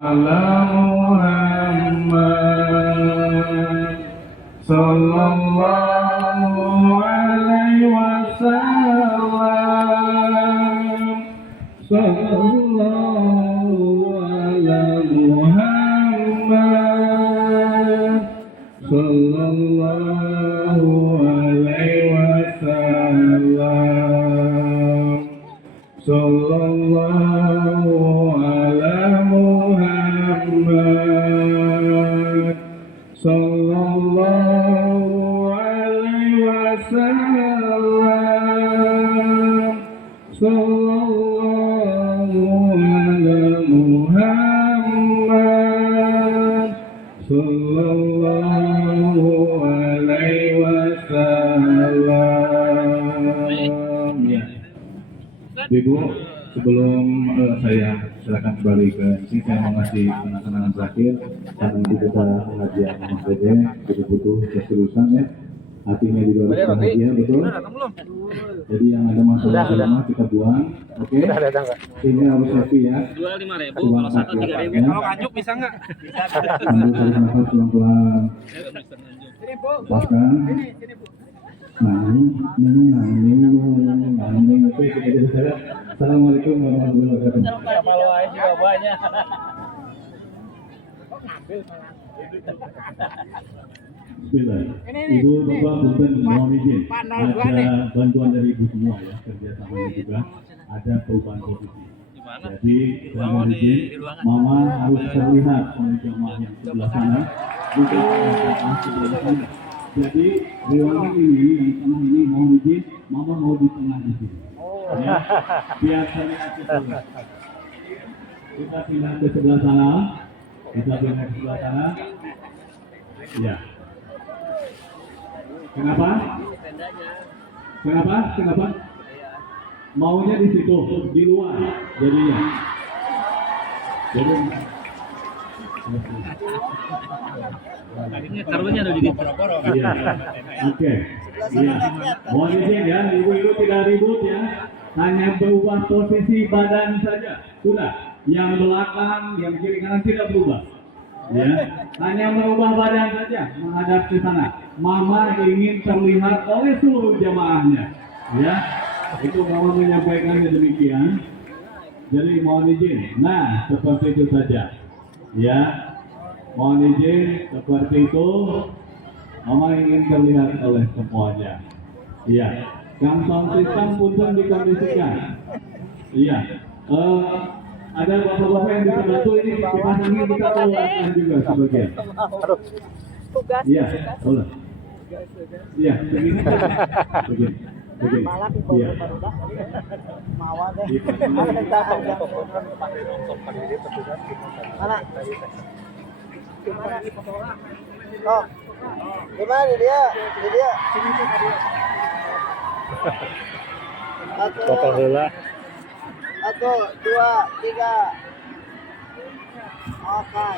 ala Muhammad sallallahu alaihi wasallam. Sallallahu ala Muhammad sallallahu alaihi wasallam. Sallallahu ala Muhammad sallallahu alaihi wasallam. Sallallahu ala Muhammad sallallahu alaihi wasallam. Ya. Ibu, sebelum saya silakan kembali ke sini, saya mau ngasih kenang-kenangan terakhir karena nanti kita pengajian Mas Dede, jadi butuh keseriusan ya, hatinya juga harus bahagia, betul? Jadi yang ada masalah lama kita buang, oke? Ini harus happy ya. Jual 5.000, kalau satu 3.000. Kalau kanjuk bisa nggak? Ambil tarik nafas pelan-pelan. Lepaskan. Assalamualaikum warahmatullahi wabarakatuh. Kalau aja juga banyak. Bismillah. Ibu Bapak punten mohon izin. Ada bantuan dari Ibu semua ya, kerjasamanya juga. Ada perubahan posisi. Jadi saya mohon izin, Mama harus terlihat oleh jemaah yang sebelah sana. Bukan yang sebelah sana. Jadi ruangan ini yang tengah ini mohon izin, Mama mau di tengah di sini. Ya, biar saya terlihat. Kita pindah ke sebelah sana. Kita pindah ke sebelah sana. Ya. Kenapa? Kenapa? Kenapa? Maunya di situ, di luar. Jadinya. Jadi. Taruhnya ada di gitu. Iya. Oke. Iya. Mohon izin ya, ibu-ibu tidak ribut ya. Hanya berubah posisi badan saja. Sudah. Yang belakang, yang kiri kanan tidak berubah. Ya, hanya merubah badan saja menghadap ke sana. Mama ingin terlihat oleh seluruh jamaahnya. Ya, itu Mama menyampaikannya demikian. Jadi mohon izin. Nah, seperti itu saja. Ya, mohon izin seperti itu. Mama ingin terlihat oleh semuanya. Iya, Kang sound system punten dikondisikan. Iya. Ada bapak-bapak yang bisa bantu ini dipasangin, kita keluarkan juga sebagian. Tugas. Iya, boleh. Iya, begini. Begini. Begini. Iya. Mana? Oh, gimana dia? Dia. Foto heula. 1, 2, 3. Oke.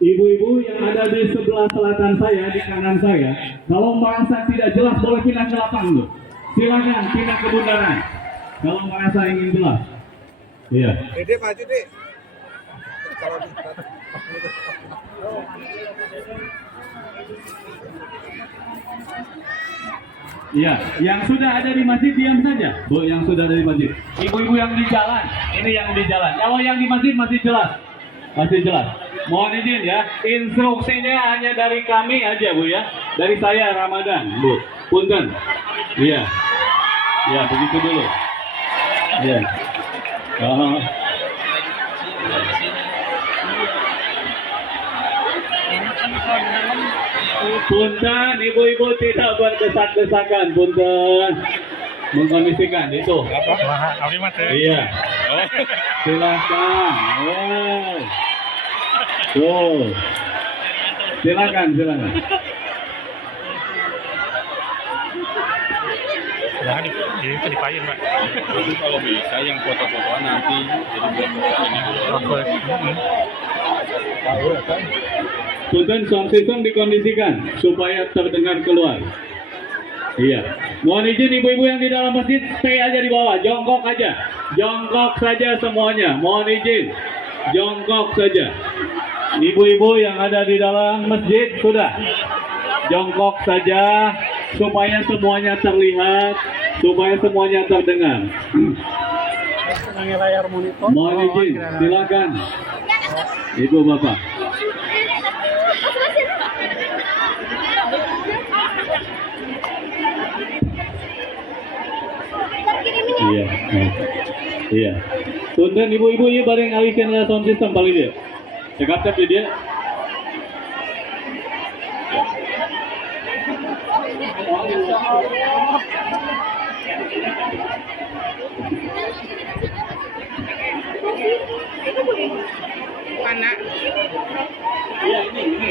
Ibu-ibu yang ada di sebelah selatan saya, di kanan saya, kalau merasa tidak jelas boleh pindah ke belakang dulu. Silakan pindah ke bundaran. Kalau merasa ingin jelas. Iya. Dede maju deh. Iya, yang sudah ada di masjid diam saja. Bu, yang sudah ada di masjid. Ibu-ibu yang di jalan, ini yang di jalan. Kalau yang di masjid masih jelas. Masih jelas. Mohon izin ya, instruksinya hanya dari kami aja, Bu ya. Dari saya Ramadan, Bu. Punten. Iya. Ya, begitu dulu. Iya. Punten, ibu-ibu tidak berdesak-desakan, punten. Mengkondisikan itu. Iya. Silakan. Tuh. Silakan. Jangan itu dipayun, Pak. Itu kalau bisa yang foto-fotoan nanti jadi buat ini dulu. Punten, sound system dikondisikan supaya terdengar keluar. Iya. Mohon izin ibu-ibu yang di dalam masjid stay aja di bawah, jongkok aja. Jongkok saja semuanya. Mohon izin. Jongkok saja. Ibu-ibu yang ada di dalam masjid sudah. Jongkok saja supaya semuanya terlihat, supaya semuanya terdengar. layar monitor. Mohon izin, silakan. Ibu bapak. Iya. Iya. Punten ibu-ibu ieu bareng alihkeun sound system paling dia. Cekap di dia. Mana? Iya, ini.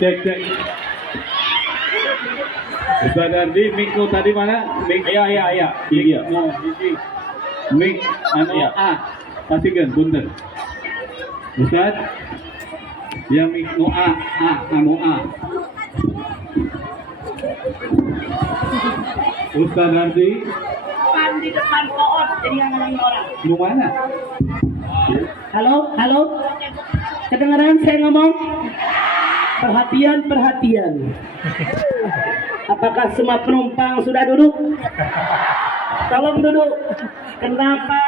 Cek. Ustaz Ardi, mic-mu tadi mana? Mic. Iya. Iya. Mic anu ya. Pasikeun punten. Ustaz. Ya mic-mu anu A. Ustaz Ardi. Di depan koot, jadi yang ngomongin orang. Lu mana? Halo. Kedengaran saya ngomong? Perhatian. Apakah semua penumpang sudah duduk? Tolong duduk. Kenapa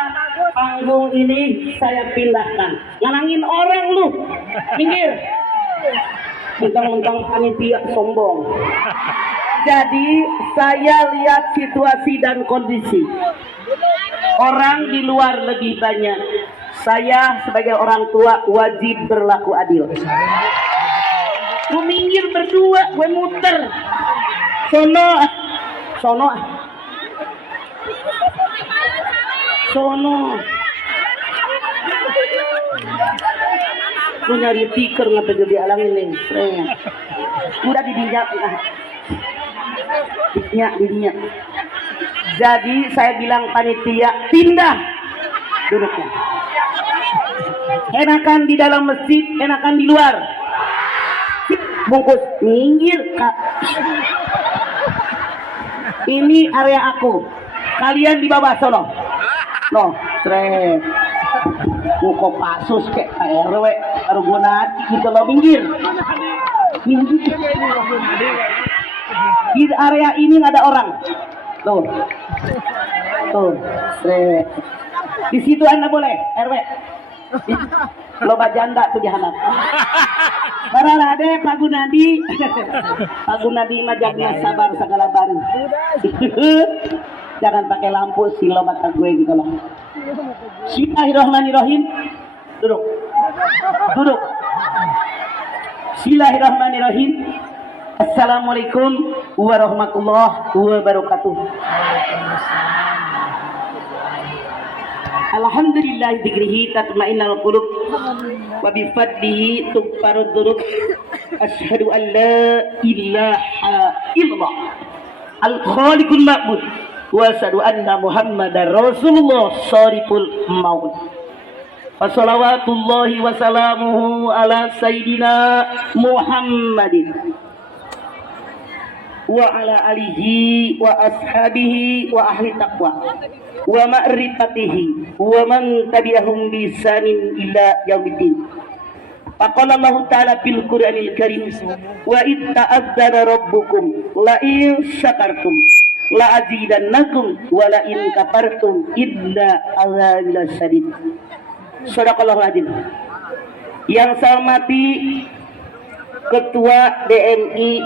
panggung ini saya pindahkan? Ngalangin orang lu. Minggir. Mentang-mentang panitia sombong. Jadi saya lihat situasi dan kondisi. Orang di luar lebih banyak. Saya sebagai orang tua wajib berlaku adil. Lu minggir berdua, gue muter. Sono. Lu nyari tikar ngapa jadi alangin nih. Udah didinyak lah. Dinyak. Jadi saya bilang panitia pindah duduknya. Enakan di dalam masjid, enakan di luar. Bungkus minggir kak. Ini area aku. Kalian di bawah sono. No, straight. Buko pasus kayak RW. Baru guna gitu lo minggir. Di area ini nggak ada orang. Tuh, straight. Di situ Anda boleh RW. Loba janda tuh dihanap. Barala ade Pak Gunadi. Pak Gunadi mah jagna sabar segala bari. Jangan pakai lampu si loba tak gue gitu lah. Bismillahirrahmanirrahim. Duduk. Bismillahirrahmanirrahim. Assalamualaikum warahmatullahi wabarakatuh. Alhamdulillah dzikrihi tatma'innul qulub wa bi fadlihi tughfarud dzunub. Asyhadu an la ilaha illallah al-khaliqul ma'bud wa asyhadu anna Muhammadar Rasulullah shariful maut. Wa salawatullahi wa salamuhu ala sayyidina Muhammadin wa ala alihi wa ashabihi wa ahli taqwa wa ma'rifatihi wa man tabi'ahum bi ihsanin ila yaumiddin. Faqala Allah ta'ala fil Qur'anil Karim wa id ta'adzana rabbukum la in syakartum la azidannakum wa la in kafartum illa azabil syadid. Shadaqallahul azim. Yang saya hormati Ketua DMI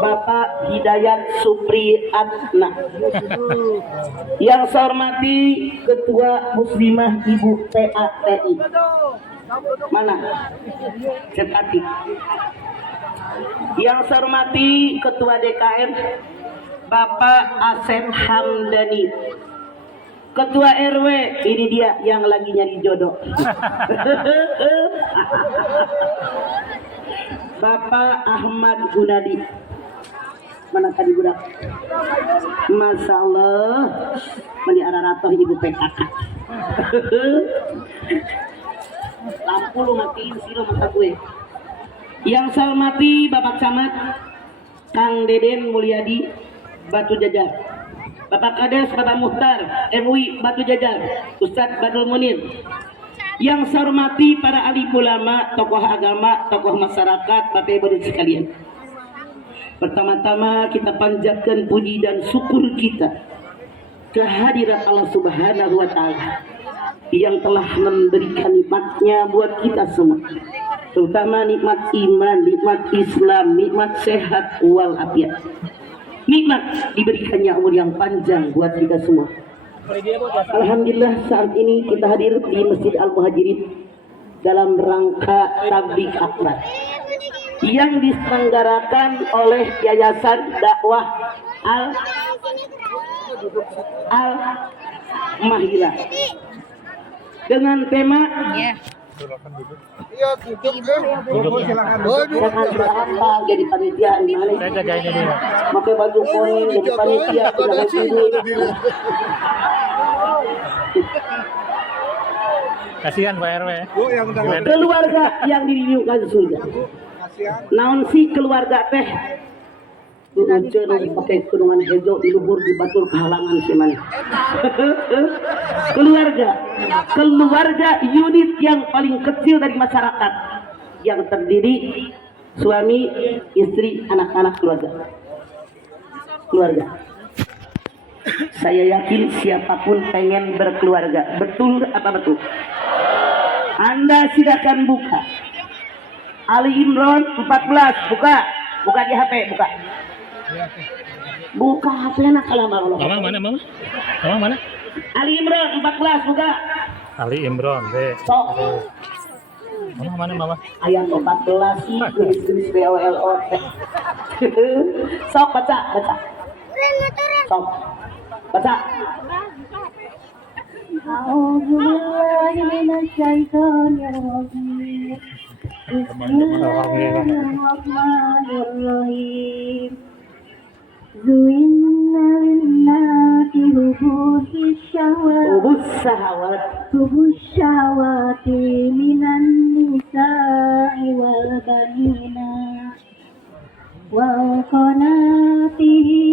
Bapak Hidayat Supriyatna. Yang saya hormati Ketua Muslimah Ibu TATI. Mana? Cekati. Yang saya hormati Ketua DKM Bapak Asep Hamdani. Ketua RW, ini dia yang lagi nyari jodoh. Bapak Ahmad Gunadi. Mana tadi budak? Masya Allah, meni arah-arah ibu PKK. Lampu lu matiin sih lo mata gue. Yang saya hormati Bapak Camat Kang Deden Mulyadi Batu Jajar, Bapak Kades Bapak Muhtar MUI Batu Jajar, Ustadz Badul Munir. Yang saya hormati para alim ulama, tokoh agama, tokoh masyarakat, Bapak Ibu sekalian. Pertama-tama kita panjatkan puji dan syukur kita kehadiran Allah Subhanahu wa Ta'ala yang telah memberikan nikmatnya buat kita semua, terutama nikmat iman, nikmat Islam, nikmat sehat wal afiat, nikmat diberikannya umur yang panjang buat kita semua. Alhamdulillah saat ini kita hadir di Masjid Al-Muhajirin dalam rangka tabligh akbar yang diselenggarakan oleh Yayasan Dakwah Al-Mahira dengan tema jangan berapa jadi panitia di mana pakai baju kuning jadi panitia tidak Kasihan Pak RW. keluarga yang dirindukan surga. Naon si keluarga teh ucen pakai kerungan hijau di luhur di batur kehalangan si mana. keluarga unit yang paling kecil dari masyarakat yang terdiri suami, istri, anak-anak, keluarga. Saya yakin siapapun pengen berkeluarga. Betul apa betul? Anda silakan buka Ali Imran 14, buka di HP, buka HP nak kalau mau. Mama mana? Ali Imran 14, buka. Ali Imran, deh. Sok. Mama? Ayat 14 sih, tulis BOLO. Sok baca. Sok. Baca. A'udzubillahi minasyaitonirrajim. Bismillahirrahmanirrahim. Zuinna linnati hubus syahwati minan nisa'i wal banina wal qanatiril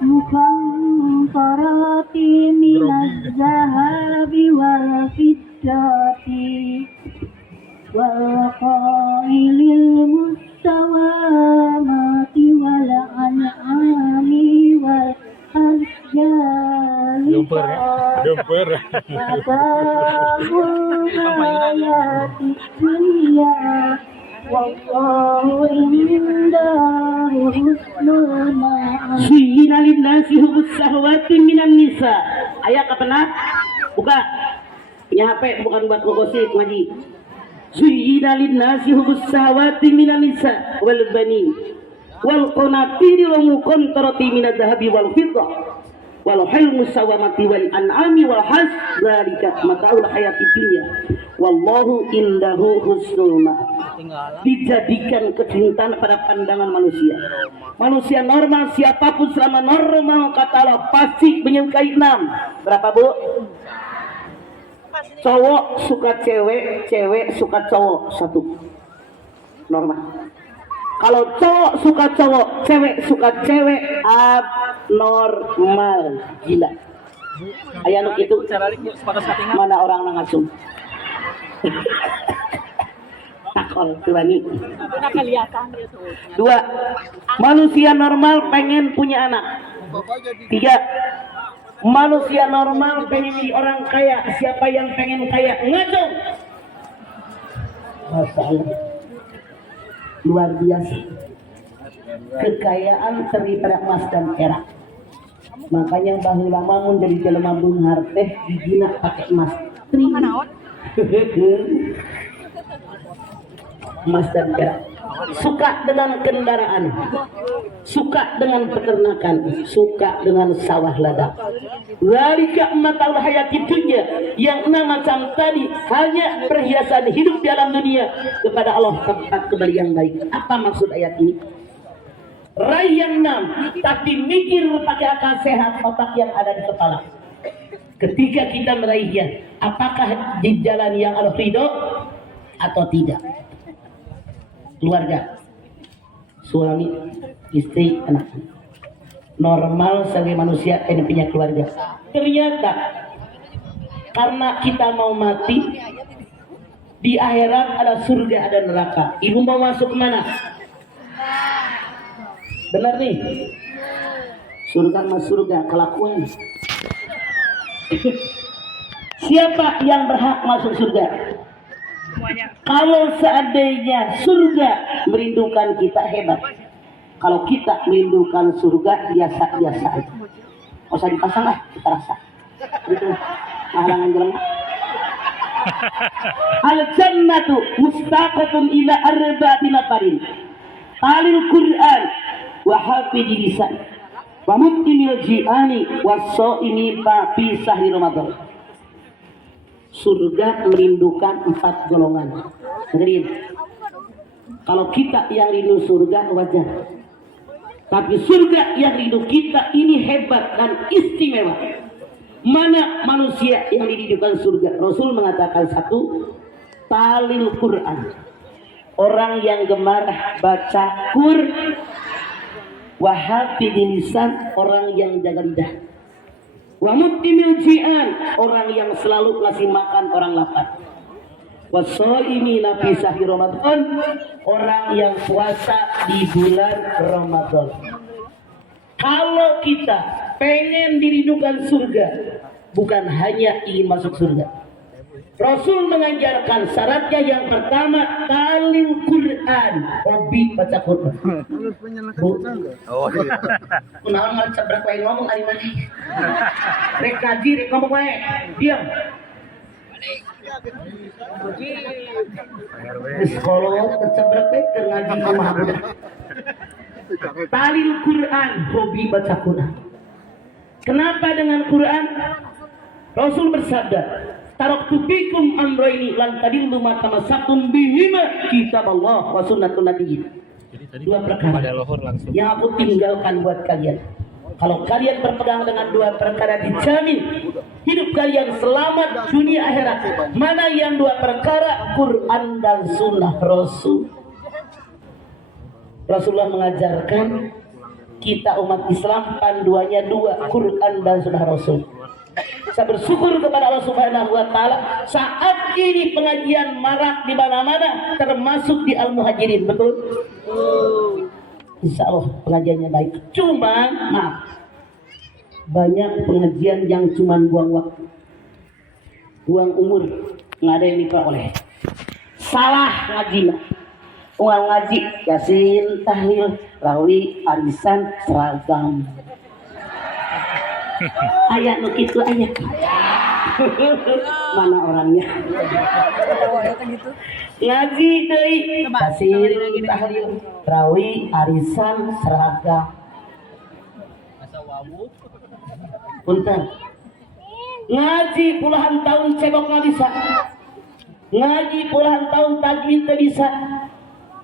muqantarati minaz zahabi wal fiddati wal qailil mustawamati wal an'ami wal asjali mata'ul hayati dunya wallahu indahu husnul ma'ab. Zuyyina linnasi hubbus syahwati minan nisa. Ayat apa nak? Buka. Punya HP bukan buat ngosip ngaji. Zuyyina linnasi hubbus syahwati minan nisa wal banin wal qanatiril muqantarati minadh dhahabi wal fiddah wal hayl musawamati wal an'ami wal has dzalika mata'ul hayati dunya wallahu indahu husnul ma'ab. Dijadikan kecintaan pada pandangan manusia normal, siapapun selama normal kata Allah pasti menyukai 6. Berapa bu? Cowok suka cewek, cewek suka cowok 1. Normal. Kalau cowok suka cowok, cewek suka cewek, abnormal, gila. Aya nu kitu. Mana orang nangasuh? Tak Pakol tuani. Dua, manusia normal pengen punya anak. Tiga, manusia normal pengen jadi orang kaya. Siapa yang pengen kaya? Ngaco. Masya Allah. Luar biasa. Kekayaan daripada emas dan perak. Makanya baheula mah mun jadi jelema beunghar teh digina pakai emas. Emas dan perak. Suka dengan kendaraan, suka dengan peternakan, suka dengan sawah ladang. Zalika matal hayati dunya, yang enam macam tadi hanya perhiasan hidup di alam dunia. Kepada Allah tempat kembali yang baik. Apa maksud ayat ini? Raih yang enam, tapi mikir pakai akal sehat otak yang ada di kepala. Ketika kita meraihnya, apakah di jalan yang Allah ridho atau tidak? Keluarga, suami, istri, anak, normal sebagai manusia ini punya keluarga. Ternyata karena kita mau mati, di akhirat ada surga ada neraka. Ibu mau masuk mana? Benar nih, surga mas surga kelakuan. Siapa yang berhak masuk surga? Kalau seandainya surga merindukan kita hebat. Kalau kita merindukan surga biasa-biasa aja. Nggak usah dipasang lah, kita rasa. Gitu. Halangan jalan. Al-jannatu mustaqatun ila arba'ati nafarin. Talil Qur'an wa hafidhi lisan. Wa mutimil ji'ani wa so'imi fi sahri Ramadan. Surga merindukan 4 golongan. Dengerin. Kalau kita yang rindu surga wajar. Tapi surga yang rindu kita ini hebat dan istimewa. Mana manusia yang dirindukan surga? Rasul mengatakan satu, talil Quran. Orang yang gemar baca Quran. Wahafidhi lisan, orang yang jaga lidah. Wa mutimil ji'an, orang yang selalu ngasih makan orang lapar. Wasoimina fi sahri Ramadan, orang yang puasa di bulan Ramadan. Kalau kita pengen dirindukan surga, bukan hanya ingin masuk surga. Rasul mengajarkan syaratnya yang pertama talil Quran, hobi baca Quran. Oh iya. Kunaon ngaca berapa yang ngomong ari mana? Rek ngaji rek ngomong wae. Diam. Sekolah kecebrek keur ngaji kumaha. Talil Quran, hobi baca Quran. Kenapa dengan Quran? Rasul bersabda, taraktu fikum amrayni lan tadillu ma tamassakum bihima kitab Allah wa sunnatun nabiyyin. Dua perkara yang aku tinggalkan buat kalian. Kalau kalian berpegang dengan dua perkara dijamin hidup kalian selamat dunia akhirat. Mana yang dua perkara? Quran dan sunnah Rasul. Rasulullah mengajarkan kita umat Islam panduannya dua, Quran dan sunnah Rasul. Saya bersyukur kepada Allah Subhanahu wa taala saat ini pengajian marak di mana-mana termasuk di Al-Muhajirin, betul? Insya Allah pengajiannya baik. Cuma maaf, banyak pengajian yang cuma buang waktu, buang umur, nggak ada yang diperoleh. Salah ngaji, uang ngaji Yasin, tahlil, rawi, arisan, seragam. Ayat nu kitu aya. Mana orangnya? Ngaji deui, Yasin, tahlil, rawi, arisan, seragam. Punten. Ngaji puluhan tahun cebok nggak bisa. Ngaji puluhan tahun tajwid nggak bisa.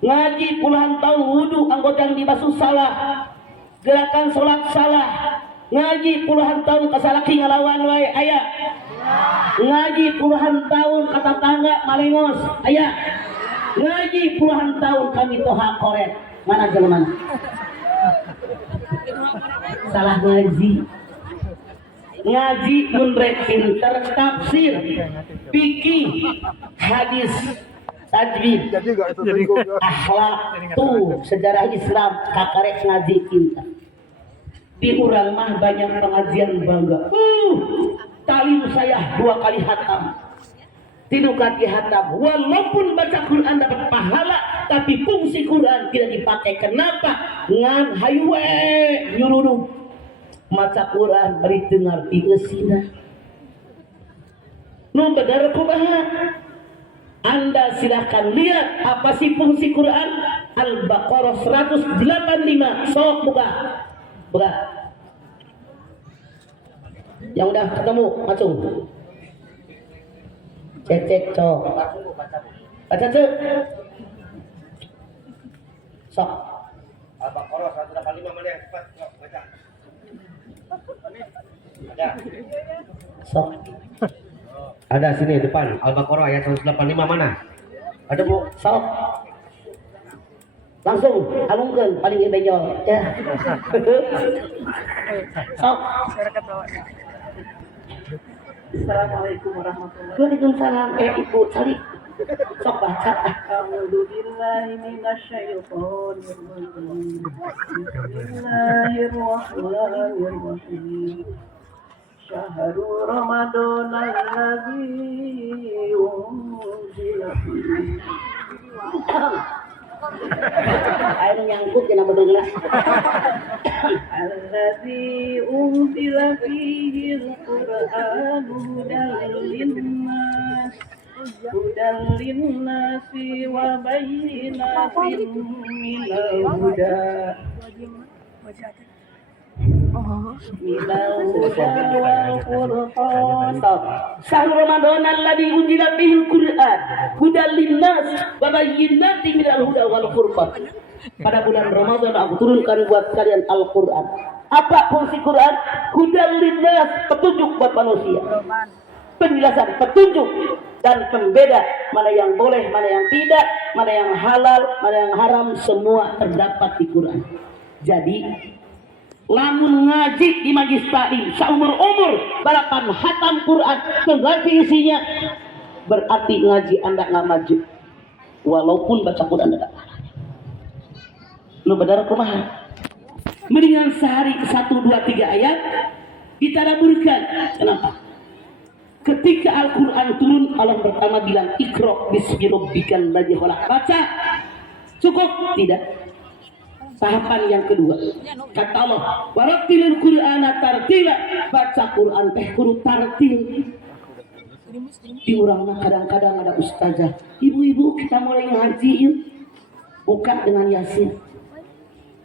Ngaji puluhan tahun wudu anggota yang dibasuh salah. Gerakan sholat salah. Ngaji puluhan tahun kasalaki ngalawan wae aya. Ngaji puluhan tahun kata tangga malengos aya. Ngaji puluhan tahun kami toha koret. Mana jelema? Salah ngaji. Ngaji mun rek pinter tafsir, fikih, hadis, tajwid, Jadi enggak itu bingung. akhlak, tuh sejarah Islam kakarek ngaji kita. Di urang mah banyak pengajian bangga. Tali saya 2 kali hatam. 3 kali hatam. Walaupun baca Quran dapat pahala, tapi fungsi Quran tidak dipakai. Kenapa? Ngan hayu nyuruh maca Quran beri dengar di eusina. Nu benar kumaha? Anda silahkan lihat apa sih fungsi Quran. Al-Baqarah 185. Sok buka. Buka. Yang udah ketemu, macung. Cek cok. Baca cek. Sok. Al-Baqarah 185 mana yang cepat baca. Ada. Sok. Ada sini depan Al-Baqarah ayat 185 mana? Ada Bu. Sok. Langsung alungkeun paling ibenyol ya. Sok. Assalamualaikum warahmatullahi wabarakatuh. Waalaikumsalam. Ibu cari. Sok baca. A'udzubillahi minasyaitonir rajim. Bismillahirrahmanirrahim. Syahrul Ramadan alladzi unzila fihi. Air nyangkut kena bedengar. Alladzi unzila fihi al-Qur'an hudan linnasi wa bayyinatin minal huda. Syahrul Ramadan alladzi unzila fihi al-Qur'an hudan linnas wa bayyinatin minal huda wal furqan. Pada bulan Ramadan aku turunkan buat kalian Al-Qur'an. Apa fungsi Quran? Hudan linnas, petunjuk buat manusia. Penjelasan, petunjuk dan pembeda mana yang boleh, mana yang tidak, mana yang halal, mana yang haram, semua terdapat di Quran. Jadi lamun ngaji di majlis taklim seumur-umur balapan hatam Quran mengerti isinya, berarti ngaji Anda nggak maju walaupun baca Quran ada lu benar kumaha mendingan sehari 1, 2, 3 ayat kita daburkan. Kenapa? Ketika Al-Quran turun Allah pertama bilang Iqra bismi rabbikal ladzi khalaq. Baca cukup? Tidak. Tahapan yang kedua, kata Allah, warattilil Qur'ana tartila, baca Quran teh kudu tartil. Di urang mah kadang-kadang ada ustazah, ibu-ibu kita mulai ngaji yuk, buka dengan Yasin.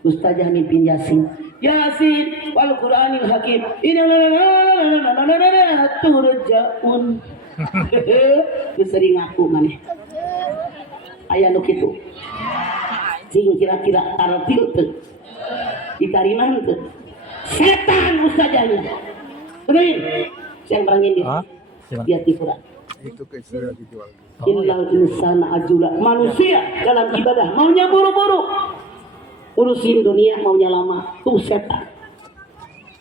Ustazah mimpin Yasin, Yasin wal Qur'anil Hakim, turja'un. Sering ngaku maneh. Aya nu kitu. Sing kira-kira tartil tuh ditariman tuh setan ustazahnya benerin yang berangin dia tipuran itu keistilah dijual innal insana ajula manusia dalam ibadah maunya buru-buru urusin dunia maunya lama tuh setan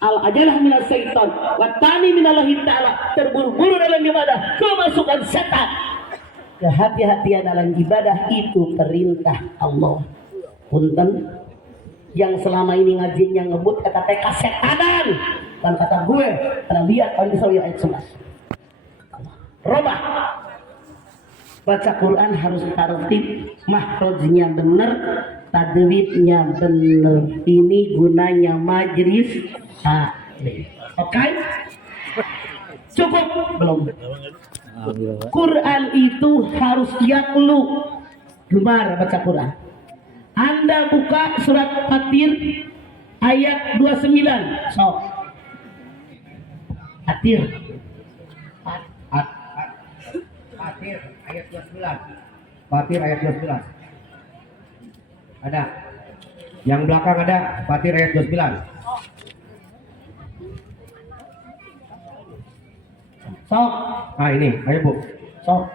al ajalah minas syaitan wa tani minallahi ta'ala terburu-buru dalam ibadah kemasukan setan. Kehati-hatian dalam ibadah itu perintah Allah. Punten yang selama ini ngajinya ngebut kata TK setanan dan kata gue karena lihat kalau misalnya ayat 11 robah baca Quran harus tartib, makhrajnya benar, tajwidnya benar. Ini gunanya majlis oke? Cukup belum? Quran itu harus yaklu gemar baca Quran. Anda buka surat Fatir ayat 29. So. Fatir. Fatir ayat 12. Fatir ayat 12. Ada. Yang belakang ada Fatir ayat 29. So. Ah ini, ayo Bu. So.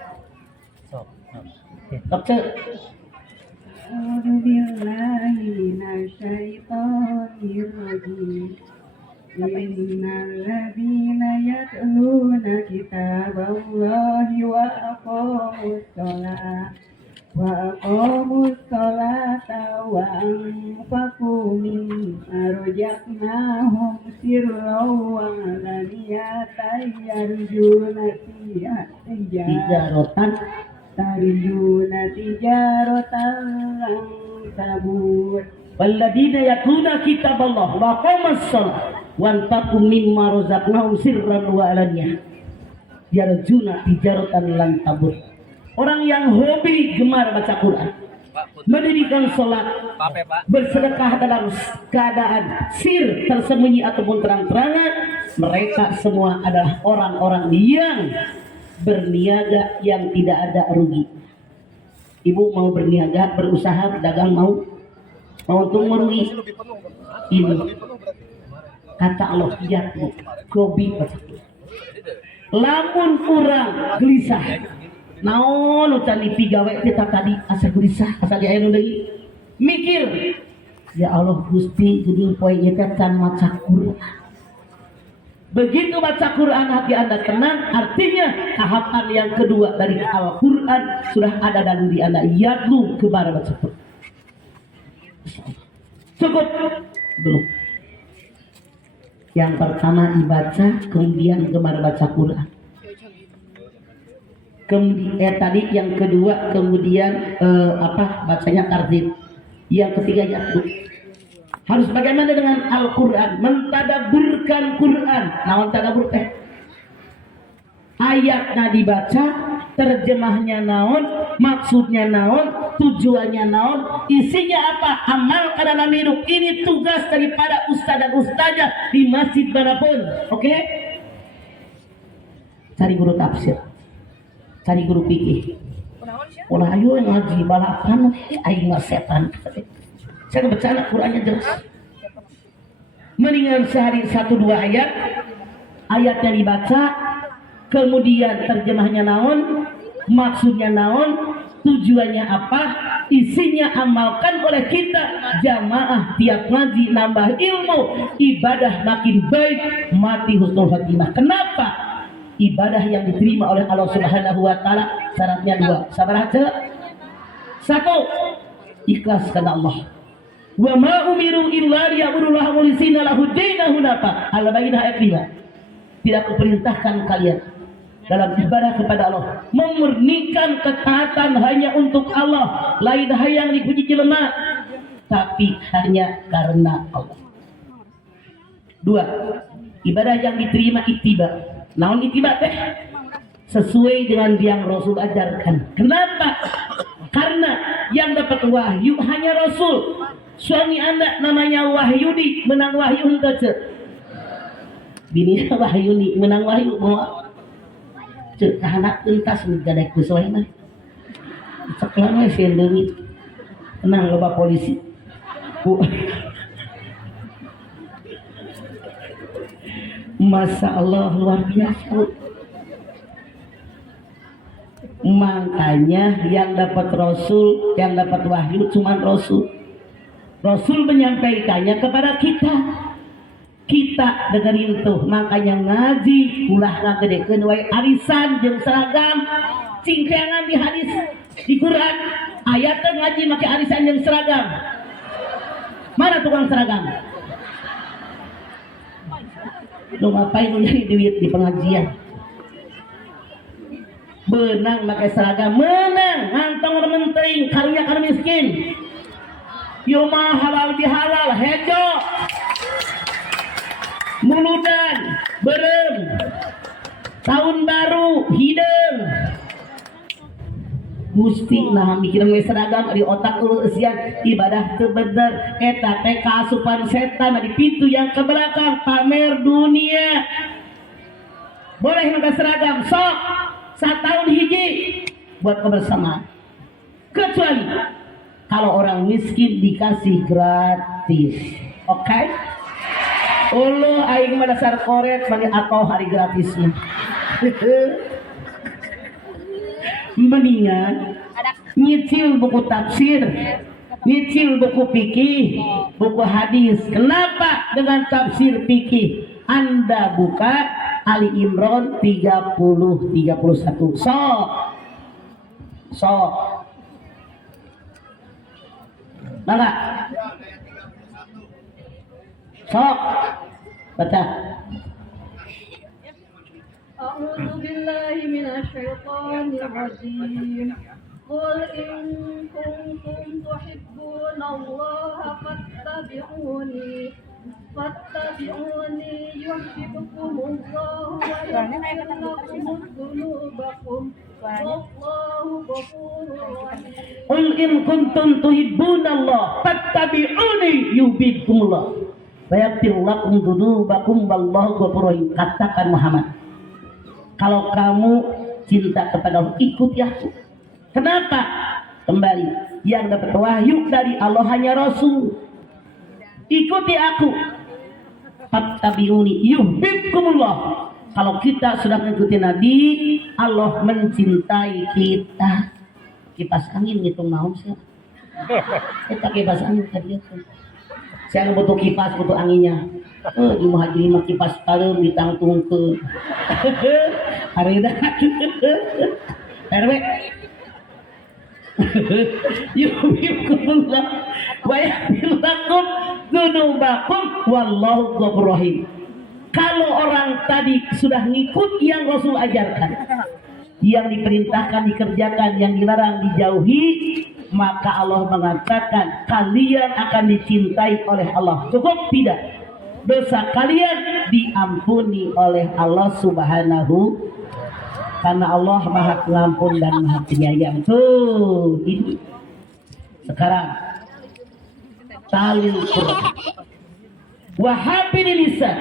Dokter. A'udzubillahi minasyaitonir rajim. Innal ladzina yatluna kitaballahi wa aqamus shalah ضيقناهم سرا وعلانية يرجون فيها تجارة لن تبور والذين يتلون كتاب الله وأقاموا الصلاة وأنفقوا مما رزقناهم سرا وعلانية yarjuna tijaratan lan tabur. Orang yang hobi gemar baca Quran, mendirikan sholat, bersedekah dalam keadaan sir tersembunyi ataupun terang-terangan, mereka semua adalah orang-orang yang berniaga yang tidak ada rugi. Ibu mau berniaga, berusaha, dagang, mau untung merugi. Ini kata Allah, ya bu, gobi baca Quran. Lamun kurang gelisah naon ucan dipigawe kita tadi asa gelisah asa di anu deui mikir ya Allah Gusti geuning poe ieu teh can maca Quran. Begitu baca Quran hati Anda tenang, artinya tahapan yang kedua dari Al-Quran sudah ada dalam diri Anda, yadlu kebar baca Quran. Cukup belum? Yang pertama dibaca, kemudian gemar baca Quran. Kemudian tadi yang kedua, kemudian bacanya tartib. Yang ketiga yaitu harus bagaimana dengan Al-Quran, mentadaburkan Quran. Naon tadabur teh? Ayatnya dibaca, terjemahnya naon, maksudnya naon, tujuannya naon, isinya apa, amal karena hidup. Ini tugas daripada ustaz dan ustazah di masjid manapun. Oke? Cari guru tafsir, cari guru fikih. Ulah ayo ngaji balapan, aing mah setan. Saya baca Qurannya jelas. Mendingan sehari 1-2 ayat, ayatnya dibaca, kemudian terjemahnya naon, maksudnya naon, tujuannya apa, isinya amalkan oleh kita jamaah tiap ngaji, nambah ilmu, ibadah makin baik, mati husnul khatimah. Kenapa? Ibadah yang diterima oleh Allah Subhanahu wa taala syaratnya 2. Sabar aja. 1, ikhlas karena Allah. Wa ma umiru illa liya'budullaha mukhlisina lahu dinahu hunafa. Al-Baqarah ayat 5. Tidak kuperintahkan kalian dalam ibadah kepada Allah memurnikan ketaatan hanya untuk Allah, lain hayang dipuji jelema, tapi hanya karena Allah. 2, ibadah yang diterima ittiba. Naon ittiba teh? Sesuai dengan yang Rasul ajarkan. Kenapa? Karena yang dapat wahyu hanya Rasul. Suami Anda namanya Wahyudi, menang wahyu henteu ceuk. Bini Wahyuni menang wahyu moal. Cek anak entas gadek kusoy mah. Sekarang we sieun leungit. Tenang loba polisi. Masya Allah luar biasa. Makanya yang dapat Rasul, yang dapat wahyu cuma Rasul. Rasul menyampaikannya kepada kita. Kita dengerin tuh, makanya ngaji ulah ngagedekeun wae arisan jeung seragam, cingkrengan di hadis di Quran, ayatnya ngaji make arisan jeung seragam. Mana tukang seragam? Lu ngapain lu nyari duit di pengajian? Benang make seragam, menang ngantong remen teuing karunya kana miskin. Yo mah halal bihalal hejo. Muludan, berem, tahun baru, hidung. Gusti nah mikiran we seragam di otak lu esian ibadah teu bener eta teh kaasupan setan di pintu yang ke belakang pamer dunia. Boleh make seragam sok 1 tahun hiji buat kebersamaan. Kecuali kalau orang miskin dikasih gratis. Oke? Ulu aing mah dasar koret mani atoh hari gratisnya. Mendingan nyicil buku tafsir, nyicil buku fikih, buku hadis. Kenapa dengan tafsir fikih? Anda buka Ali Imran 30-31. So. Maka Sok baca. أعوذ بالله من الشيطان الرجيم قل إن كنتم تحبون الله فاتبعوني يحببكم الله ويغفر لكم ذنوبكم والله غفور رحيم Qul in kuntum tuhibbunallah fattabi'uni yuhibbukumullah wa yaghfir lakum dzunubakum wallahu ghafurur rahim. Katakan Muhammad, kalau kamu cinta kepada Allah, ikuti aku. Kenapa? Kembali, yang dapat wahyu dari Allah hanya Rasul. Ikuti aku. Fattabi'uni yuhibbukumullah. Kalau kita sudah mengikuti Nabi, Allah mencintai kita. Kipas angin ngitung naon sih? Kita kipas angin tadi itu. Saya butuh kipas, butuh anginnya. Di haji lima kipas kalem ditangtung ke. Hari dah. RW. Yuhibbukumullah wa yaghfir lakum dzunubakum wallahu ghafurur rahim. Kalau orang tadi sudah ngikut yang Rasul ajarkan, yang diperintahkan dikerjakan, yang dilarang dijauhi, maka Allah mengatakan kalian akan dicintai oleh Allah. Cukup tidak? Dosa kalian diampuni oleh Allah Subhanahu, karena Allah Maha Pengampun dan Maha Penyayang. Tuh, ini. Sekarang tali Quran. Wahabil lisan,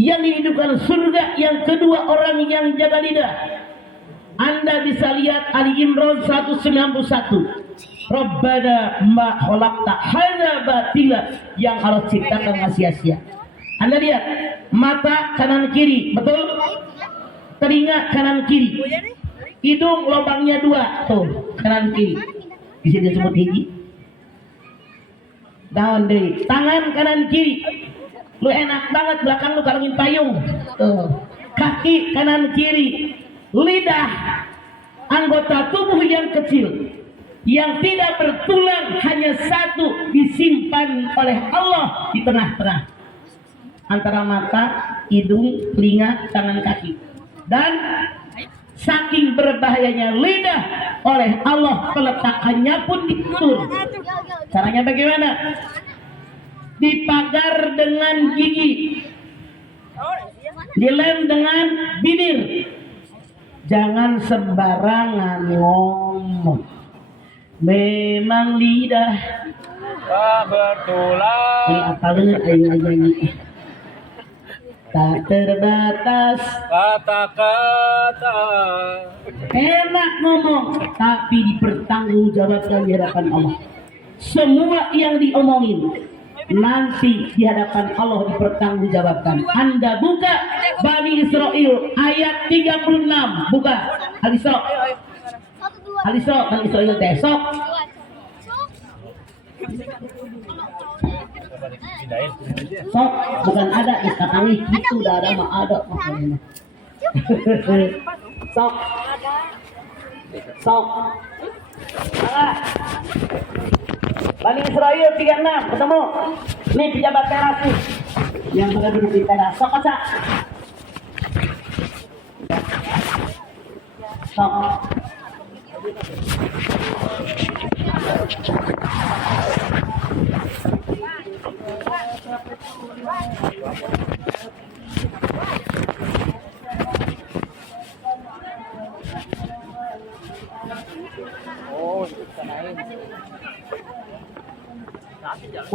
yang dihidupkan surga. Yang kedua, orang yang jaga lidah. Anda bisa lihat Ali Imran 191. Rabbana ma khalaqta hadza batila, yang Allah ciptakan nggak sia-sia. Anda lihat mata kanan kiri, betul? Telinga kanan kiri, hidung lubangnya 2, tuh kanan kiri. Di sini disebut hiji. Daun deh, tangan kanan kiri. Lu enak banget belakang lu kalungin payung. Tuh. Kaki kanan kiri. Lidah, anggota tubuh yang kecil yang tidak bertulang, hanya satu, disimpan oleh Allah di tengah-tengah antara mata, hidung, telinga, tangan, kaki. Dan saking berbahayanya lidah, oleh Allah peletakannya pun diatur. Caranya bagaimana? Dipagar dengan gigi, dilem dengan bibir. Jangan sembarangan ngomong. Memang lidah Tak bertulang. ini apalagi ayo nyanyi. Tak terbatas Kata-kata. enak ngomong, tapi dipertanggungjawabkan di hadapan Allah. Semua yang diomongin nanti di hadapan Allah dipertanggungjawabkan. Anda buka Bani Israel ayat 36, buka Al-Isra. Al-Isra, Bani Israel besok. Sok, bukan ada istilah itu udah ada mah ada makanya. Sok. Sok. Bani Israel 36 ketemu. Nih pejabat teras nih. Yang sudah duduk di teras. Sok kaca. Sok.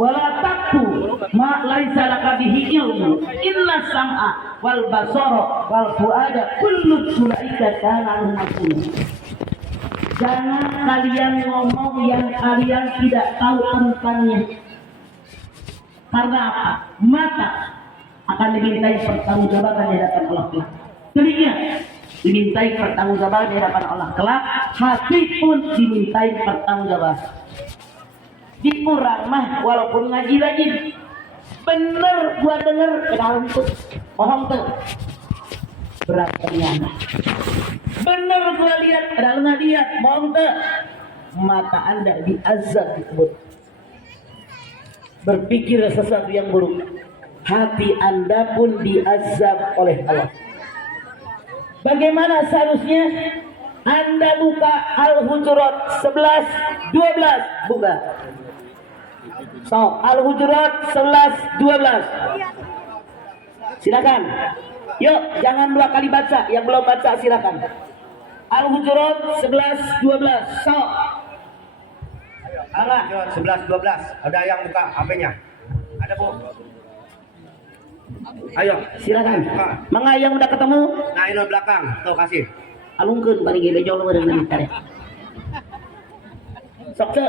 Wala takfu ma laisa laka bihi ilmu illa sam'a wal basara wal fuada kullu ulaika kana mas'ul. Jangan kalian ngomong yang kalian tidak tahu tentangnya. Karena apa? Mata akan dimintai pertanggungjawaban di hadapan Allah kelak. Telinga dimintai pertanggungjawaban di hadapan Allah kelak. Hati pun dimintai pertanggungjawaban. Dikurang mah walaupun ngaji lagi bener gua denger kedalam tuh bohong tuh berat ternyata bener gua lihat kedalam lihat bohong tuh mata anda diazab disebut berpikir sesuatu yang buruk hati Anda pun diazab oleh Allah. Bagaimana seharusnya? Anda buka Al-Hujurat 11, 12, buka. So, Al-Hujurat 11, 12. Silakan. Yuk, jangan 2 kali baca. Yang belum baca silakan. Al-Hujurat 11, 12. So. Alah, 11 12. Ada yang buka HP-nya? Ada, Bu? Ayo, Silakan. Mangga yang udah ketemu, nah ini belakang. Tuh kasih. alungkeun bari ge bejo lu beunang teh. Sok teu.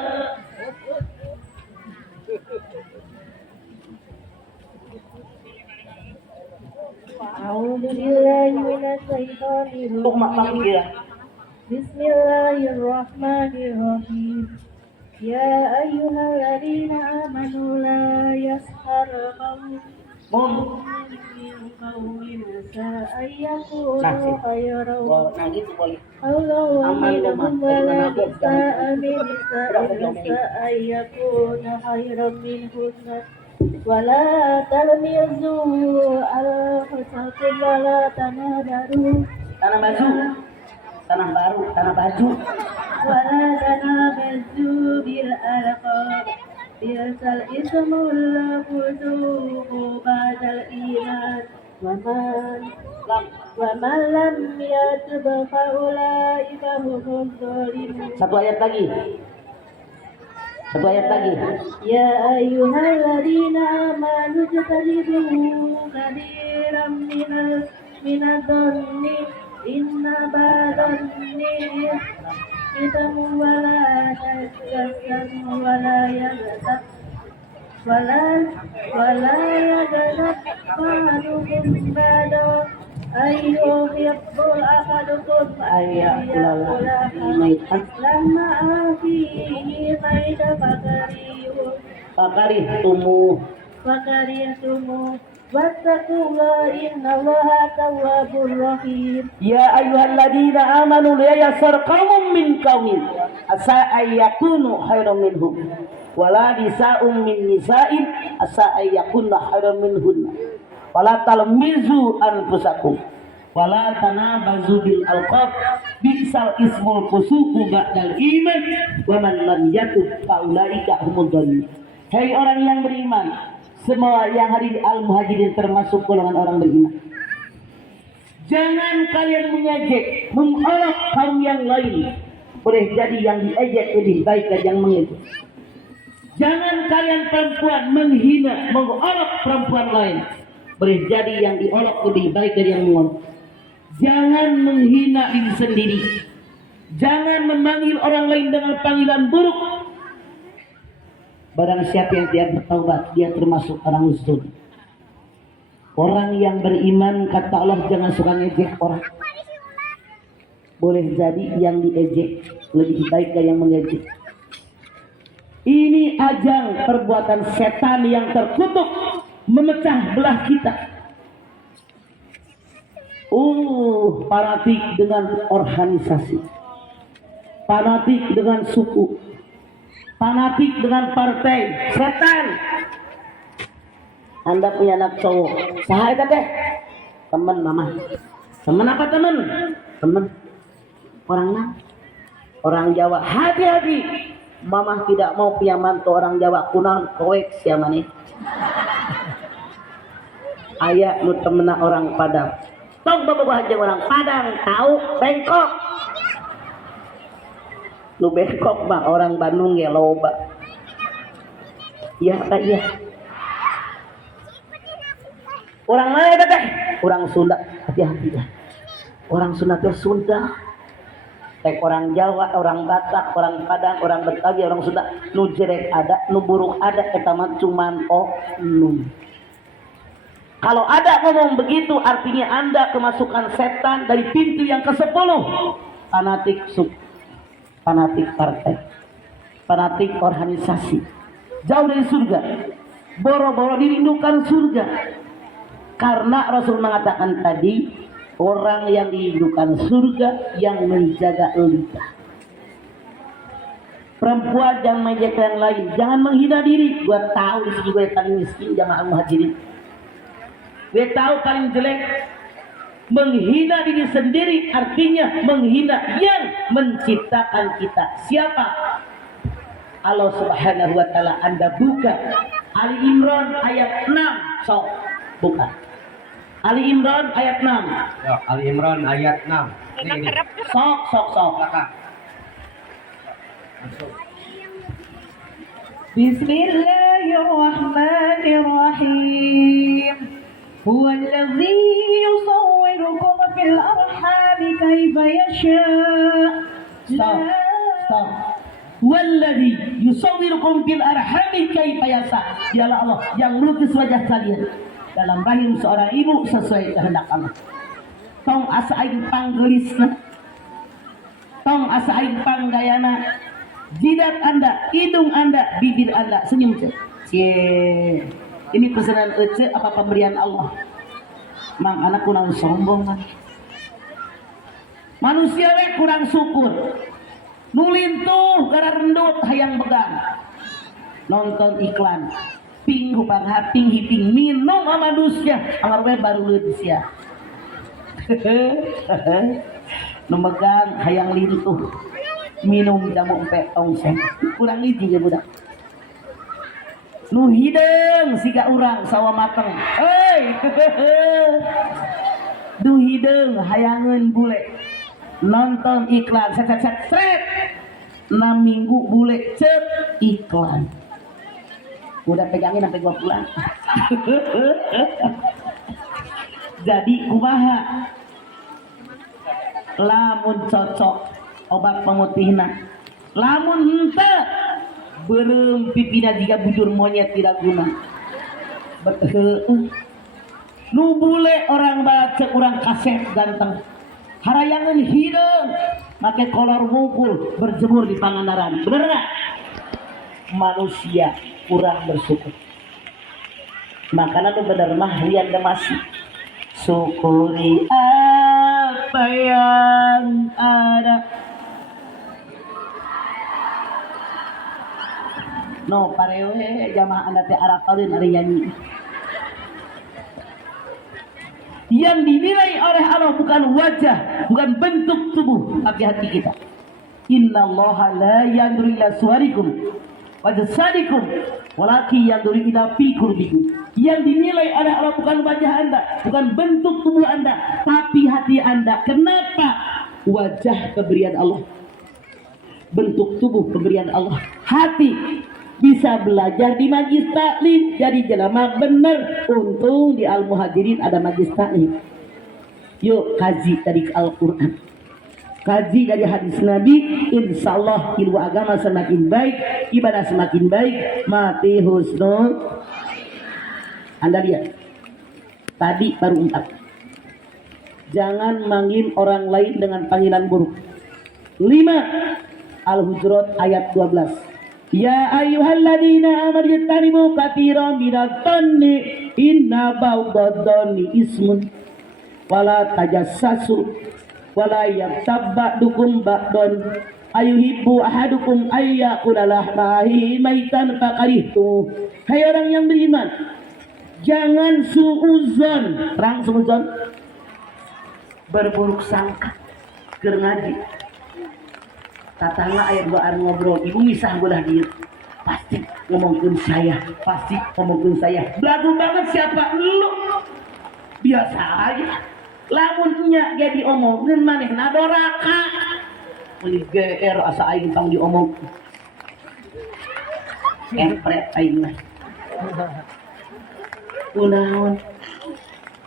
أعوذ بالله من الشيطان Untuk mak الرجيم ya. بسم الله الرحمن الرحيم يا أيها الذين آمنوا لا يسخر قوم Mom. من قوم عسى أن يكونوا خيرا Oh, nah gitu boleh. الله منهم ولا نساء من نساء عسى أن يكون خيرا منهن ولا تلمزوا أنفسكم ولا تنابروا Tanah baju. Tanah baru, tanah baju. ولا تنابزوا بالألقاب بئس الاسم الفسوق بعد الإيمان ومن لم يتب فأولئك هم الظالمون. Satu ayat lagi. Satu ayat lagi. يا أيها الذين آمنوا اجتنبوا كثيرا من الظن إن بعض الظن إثم ولا تجسسوا ولا يغتب بعضكم بعضا أن يحب أحدكم أن يأكل لحم أخيه ميتا فكرهتموه واتقوا الله إن الله تواب رحيم. Ya ayyuhalladzina amanu la yasar qaumun min qaumin asa ayyakunu khairan minhum wala nisa'un min nisa'in asa ayyakunna khairan minhunna wala talmizu anfusakum wala tanabazu bil alqab bisal ismul fusuqu ba'dal iman wa man lam yatub fa ulaika humud dhalimun. Hai orang yang beriman, semua yang hadir al-muhajirin termasuk golongan orang beriman. Jangan kalian mengejek, mengolok kaum yang lain. Boleh jadi yang diejek lebih baik dari yang mengejek. Jangan kalian perempuan menghina, mengolok perempuan lain. Boleh jadi yang diolok lebih baik dari yang mengolok. Jangan menghina diri sendiri. Jangan memanggil orang lain dengan panggilan buruk. Barang siapa yang tidak bertaubat, dia termasuk orang zalim. Orang yang beriman, kata Allah, jangan suka ngejek orang. Boleh jadi yang diejek lebih baik dari yang mengejek. Ini ajang perbuatan setan yang terkutuk memecah belah kita. Fanatik dengan organisasi, fanatik dengan suku, fanatik dengan partai, setan. Anda punya anak cowok, saha eta teh? Temen mama. Temen apa temen? Temen. Orang Jawa. Hati-hati. Mama tidak mau punya mantu orang Jawa. Kunaon koek sia maneh. Aya nu temenna orang Padang. Tong bobogoh jeung orang Padang, tahu bengkok. Nu bengkok mah orang Bandung ge loba. Iya, iya. Orang mana itu teh? Orang Sunda. Hati-hati ya. Orang Sunda teh Sunda. Tek orang Jawa, orang Batak, orang Padang, orang Betawi, orang Sunda. Nu jerek ada, nu buruk ada, eta mah cuman oknum. Kalau ada ngomong begitu artinya Anda kemasukan setan dari pintu yang ke-10. Fanatik suku, fanatik partai, fanatik organisasi. Jauh dari surga. Boro-boro dirindukan surga. Karena Rasul mengatakan tadi, orang yang dirindukan surga yang menjaga lidah. Perempuan jangan mengejek yang lain, jangan menghina diri. Gua tahu di sini gue paling miskin jamaah muhajirin. Dia tahu paling jelek. Menghina diri sendiri artinya menghina yang menciptakan kita. Siapa? Allah Subhanahu wa taala. Anda buka Ali Imran ayat 6. Sok, buka. Ali Imran ayat 6. Ya, Ali Imran ayat 6. Ini. Sok. Bismillahirrahmanirrahim. هو الذي يصوركم في الأرحام كيف يشاء. Stop. Walladzi yusawwirukum fil arhami kaifa yasha. Dialah Allah yang melukis wajah kalian dalam rahim seorang ibu sesuai kehendak Allah. Tong asa aing panggelisna. Tong asa aing panggayana. Jidat Anda, hidung Anda, bibir Anda, senyum cek. Cie. Ini pesanan Ece apa pemberian Allah? Mang anak kurang sombong kan? Manusia we kurang syukur. Nulintuh gara rendut hayang begang. Nonton iklan. Ping hupang haping hiping minum sama manusia. Angar we baru leutis ya. Nu megang hayang lintuh. Minum jamu empe tongseng. Kurang hiji ya budak. Nu hideung siga urang sawa mateng. Nu hideung hayangeun bule. Nonton iklan set 6 minggu bule cek iklan. Udah pegangin sampai gua pulang. Jadi kumaha? Lamun cocok obat pemutihna. Lamun henteu beureum pipina jika bujur monyet tidak guna. Nu bule orang baca urang kaset ganteng. Harayangan hideung make kolor mungkul berjemur di Pangandaran. Bener enggak? Manusia kurang bersyukur. Makanya tuh bener mah lian masih syukuri apa yang ada. No parewe jamaah anda teh arapalin ari nyanyi. Yang dinilai oleh Allah bukan wajah, bukan bentuk tubuh, tapi hati kita. Innallaha la yanzuru ila suwarikum wa jasadikum, walakin yanzuru ila fi qulubikum. Yang dinilai oleh Allah bukan wajah Anda, bukan bentuk tubuh Anda, tapi hati Anda. Kenapa? Wajah pemberian Allah, bentuk tubuh pemberian Allah, hati. Bisa belajar di majlis taklim jadi jelema bener. Untung di Al Muhajirin ada majlis taklim. Yuk kaji dari Al-Quran, kaji dari hadis Nabi. Insya Allah ilmu agama semakin baik, ibadah semakin baik. Mati husnul. Anda lihat tadi baru 4. Jangan manggil orang lain dengan panggilan buruk. 5. Al-Hujurat ayat 12. Ya ayyuhalladzina amanu ijtanibu katsiran minadh dhanni inna ba'dadh dhanni ismun wala tajassasu wala yaghtab ba'dukum ba'dan ayuhibbu ahadukum ayyakula lahmahi maitan fakarihtu. Hai orang yang beriman, jangan suudzon. Terang suudzon, berburuk sangka keur ngaji. Tatangga ayat doa ngobrol, ibu misah belah dia, pasti ngomongin saya, pasti ngomongin saya. Belagu banget siapa lu? Biasa aja. Lamunnya dia diomongin maneh nadoraka. Ini GR asa aing tang diomong. Empret aing mah. Kunaon?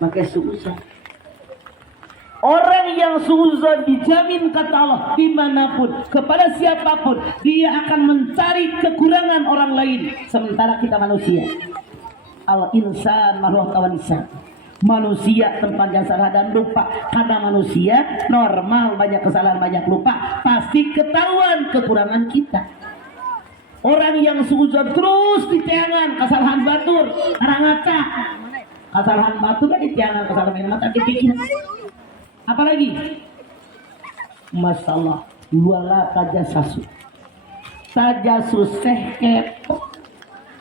Make susah. Orang yang suuzon dijamin kata Allah dimanapun, kepada siapapun, dia akan mencari kekurangan orang lain. Sementara kita manusia, al-insan mahluk tawanisa, manusia tempatnya salah dan lupa. Karena manusia normal, banyak kesalahan, banyak lupa, pasti ketahuan kekurangan kita. Orang yang suuzon terus ditiangan kesalahan batur, ngaca, kesalahan batur kan ditiangan, kesalahan mata dipikir. Apalagi masalah wala tajassasu. Tajassus kepo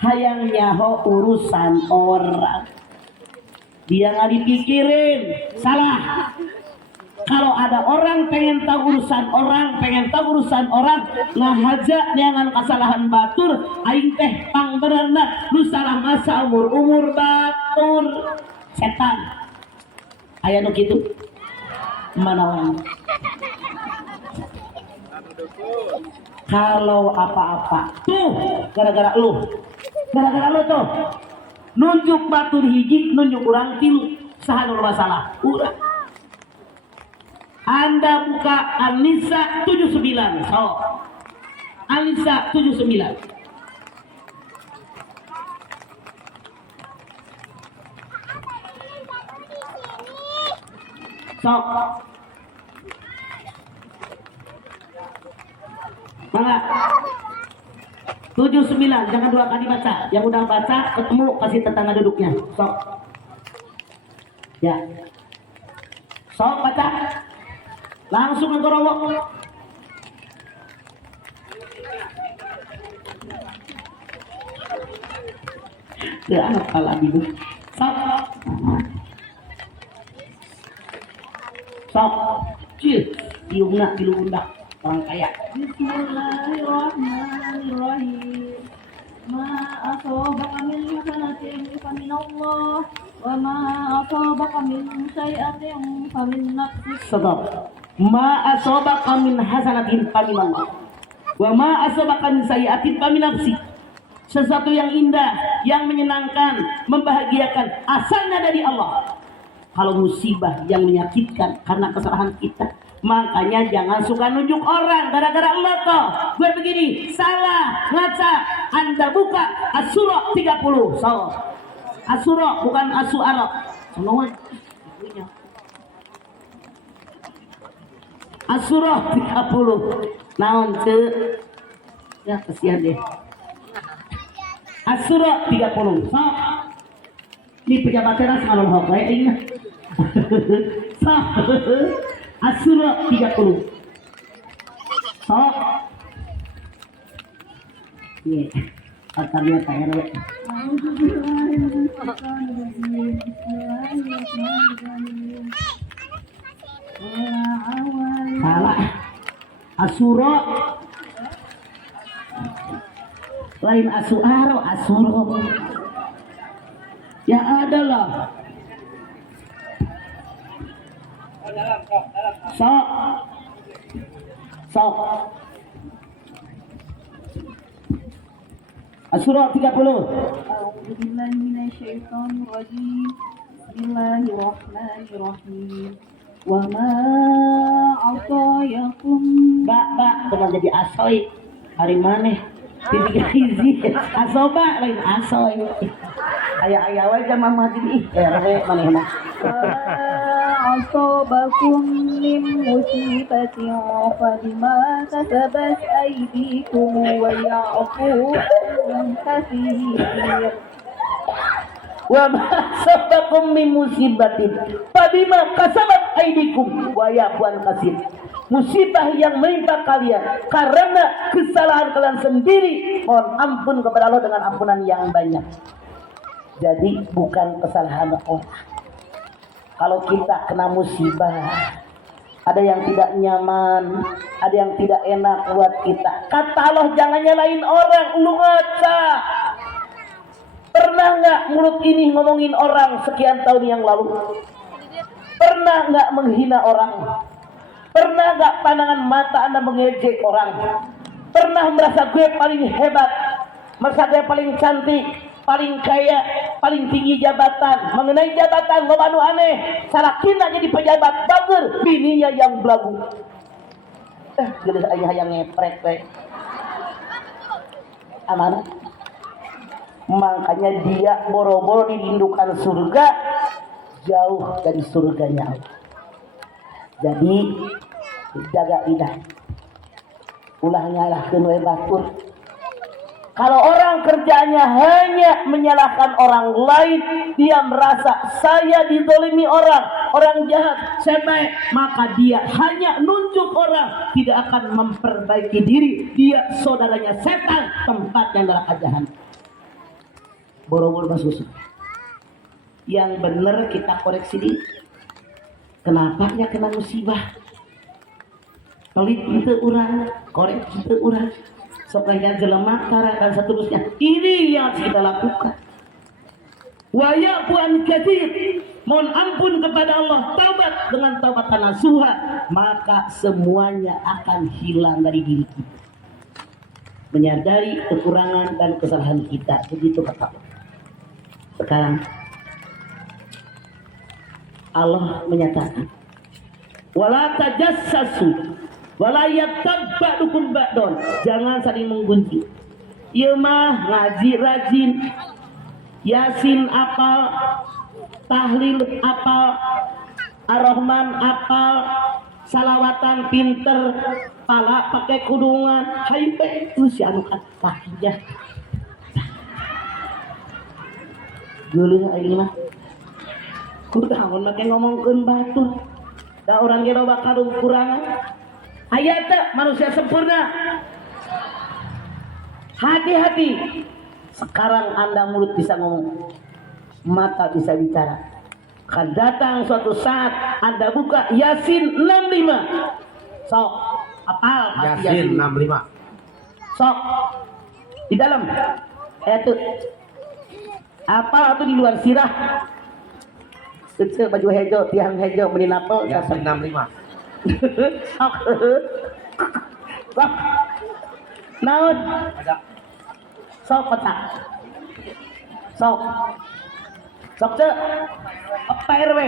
hayang nyaho urusan orang. Dia nggak dipikirin, salah. Kalau ada orang pengen tahu urusan orang, ngahaja dengan kesalahan batur, aing teh pang benerna, lu salah masa umur batur, setan. Aya nu kitu. Mana orang? Kalau apa-apa, tuh gara-gara lu tuh, nunjuk batur hiji, nunjuk urang tilu, saha nu masalah? Urang. Anda buka An-Nisa 79. So, An-Nisa 79. Sok. Mana? 79, jangan dua kali baca. Yang udah baca ketemu kasih tetangga duduknya. Sok. Ya. Sok baca. Langsung ngorowok. Ya anak pala ibu. Sok. Cil, diungna dilundak orang kaya. Bismillahirrahmanirrahim. Ma asabaka min hasanatin faminallah wa ma asabaka min sayyi'atin famin nafsik. Sedap. Ma asabaka min hasanatin faminallah wa ma asabaka min sayyi'atin famin nafsik. Sesuatu yang indah, yang menyenangkan, membahagiakan, asalnya dari Allah. Kalau musibah yang menyakitkan karena kesalahan kita, makanya jangan suka nunjuk orang gara-gara Allah toh. Gue begini, salah, ngaca. Anda buka As-Surah 30. So, As-Surah bukan As-Su'ara. Semua As-Surah 30. Naon ce? Ya kasihan deh. As-Surah 30. So, ini pejabat teras ngalor hok kayak ini. So, As-Surah 30. So, iya, katanya Pak RW. Salah. As-Surah lain As-Su'ara, As-Surah. Ya adalah. Sok. As-Surah 30. A'udzubillahi minasyaitonirrajim. Bismillahirrahmanirrahim. Wa ma atayakum Bak, teman jadi asoy. Hari maneh? Tiga hiji. Asoba lain asoy. Aya wae jam mama jadi RW manehna. asabakum min musibatin fabima kasabat aydikum wa ya'fu an katsir. Wa ma asabakum min musibatin fabima kasabat aydikum wa ya'fu an katsir. Musibah yang menimpa kalian karena kesalahan kalian sendiri, mohon ampun kepada Allah dengan ampunan yang banyak. Jadi bukan kesalahan orang. Kalau kita kena musibah, ada yang tidak nyaman, ada yang tidak enak buat kita. Kata Allah jangan nyalain orang, lu ngaca. Pernah nggak mulut ini ngomongin orang sekian tahun yang lalu? Pernah nggak menghina orang? Pernah nggak pandangan mata Anda mengejek orang? Pernah merasa gue paling hebat, merasa gue paling cantik, paling kaya, paling tinggi jabatan? Mengenai jabatan lo anu aneh, salah kita jadi pejabat bager, bininya yang belagu. Jelas ayah yang ngepret we. Amanah. Makanya dia boro-boro dirindukan surga, jauh dari surganya Allah. Jadi jaga lidah. Ulah nyalahkeun we batur. Kalau orang kerjanya hanya menyalahkan orang lain, dia merasa saya dizalimi orang jahat, semeh, maka dia hanya nunjuk orang, tidak akan memperbaiki diri. Dia saudaranya setan, tempatnya neraka jahanam. Boro-boro masuk. Yang benar kita koreksi diri. Kenapa nya kena musibah? Pelit itu urang, koreksi itu urang. Sokanya jelema kara dan seterusnya. Ini yang harus kita lakukan. Wa ya'fu an katsir. Mohon ampun kepada Allah, taubat dengan taubatan nasuha, maka semuanya akan hilang dari diri kita. Menyadari kekurangan dan kesalahan kita, begitu kata Allah. Sekarang Allah menyatakan, wala tajassasu wala yaghtab ba'dukum ba'don. Jangan saling menggunjing. Ieu mah ngaji rajin, Yasin apal, tahlil apal, Ar-Rahman apal, salawatan pinter, pala pakai kudungan, hayu itu si anu kakinya. Geuleuh aing mah. Kunaon make ngomongkeun batur. Da urang ge loba kakurangan. Aya teh manusia sempurna. Hati-hati. Sekarang Anda mulut bisa ngomong, mata bisa bicara. Akan datang suatu saat Anda buka Yasin 65. Sok, apal Yasin 65. Sok. Di dalam. Itu. Apal atau di luar sirah? Kecil baju hejo, tiang hejo beli napel. Yasin 65. Sok. Sok. Naon? Ada. Sok petak. Sok. Sok ce. Pak RW.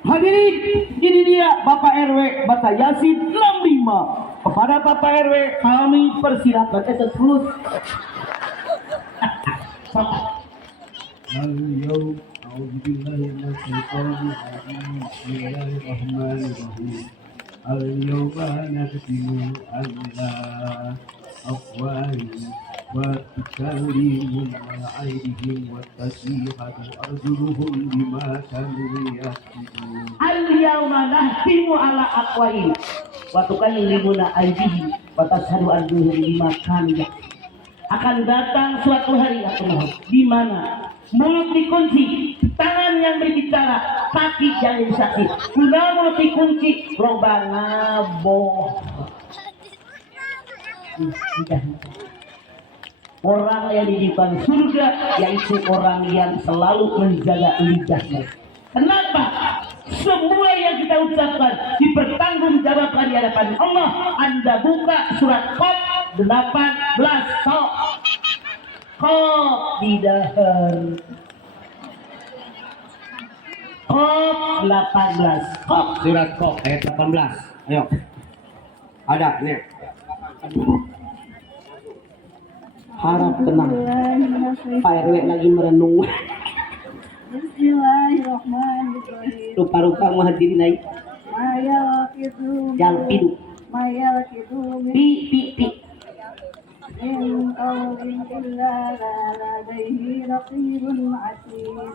Hadirin, ini dia Bapak RW baca Yasin 65. Kepada Bapak RW kami persilakan. Terus. Sok. Al-yawm a'udzubillahi minasyaitonir rajim. Bismillahirrahmanirrahim. Al-yawma nakhtimu ala afwahihim wa tukallimuna aydihim wa tashhadu arjuluhum bima kanu yaksibun. Al-yawma nahtimu ala aqwaihim wa tukallimuna aydihim wa tashhadu arjuluhum bima kanu yaksibun. Akan datang suatu hari di mana mulut dikunci, tangan yang berbicara, kaki yang disaksi. Sudah mulut dikunci, loba ngaboh. Orang yang didikan surga yaitu orang yang selalu menjaga lidahnya. Kenapa? Semua yang kita ucapkan dipertanggungjawabkan di hadapan Allah. Anda buka surat Qaf 18. Sok. Qaf di dahar. Qaf 18. Qaf. Surat Qaf ayat 18. Ayo. Ada nih. Harap tenang. Pak RW lagi merenung. Bismillahirrahmanirrahim. Rupa-rupa menghadiri naik. Yang hidup. Pi.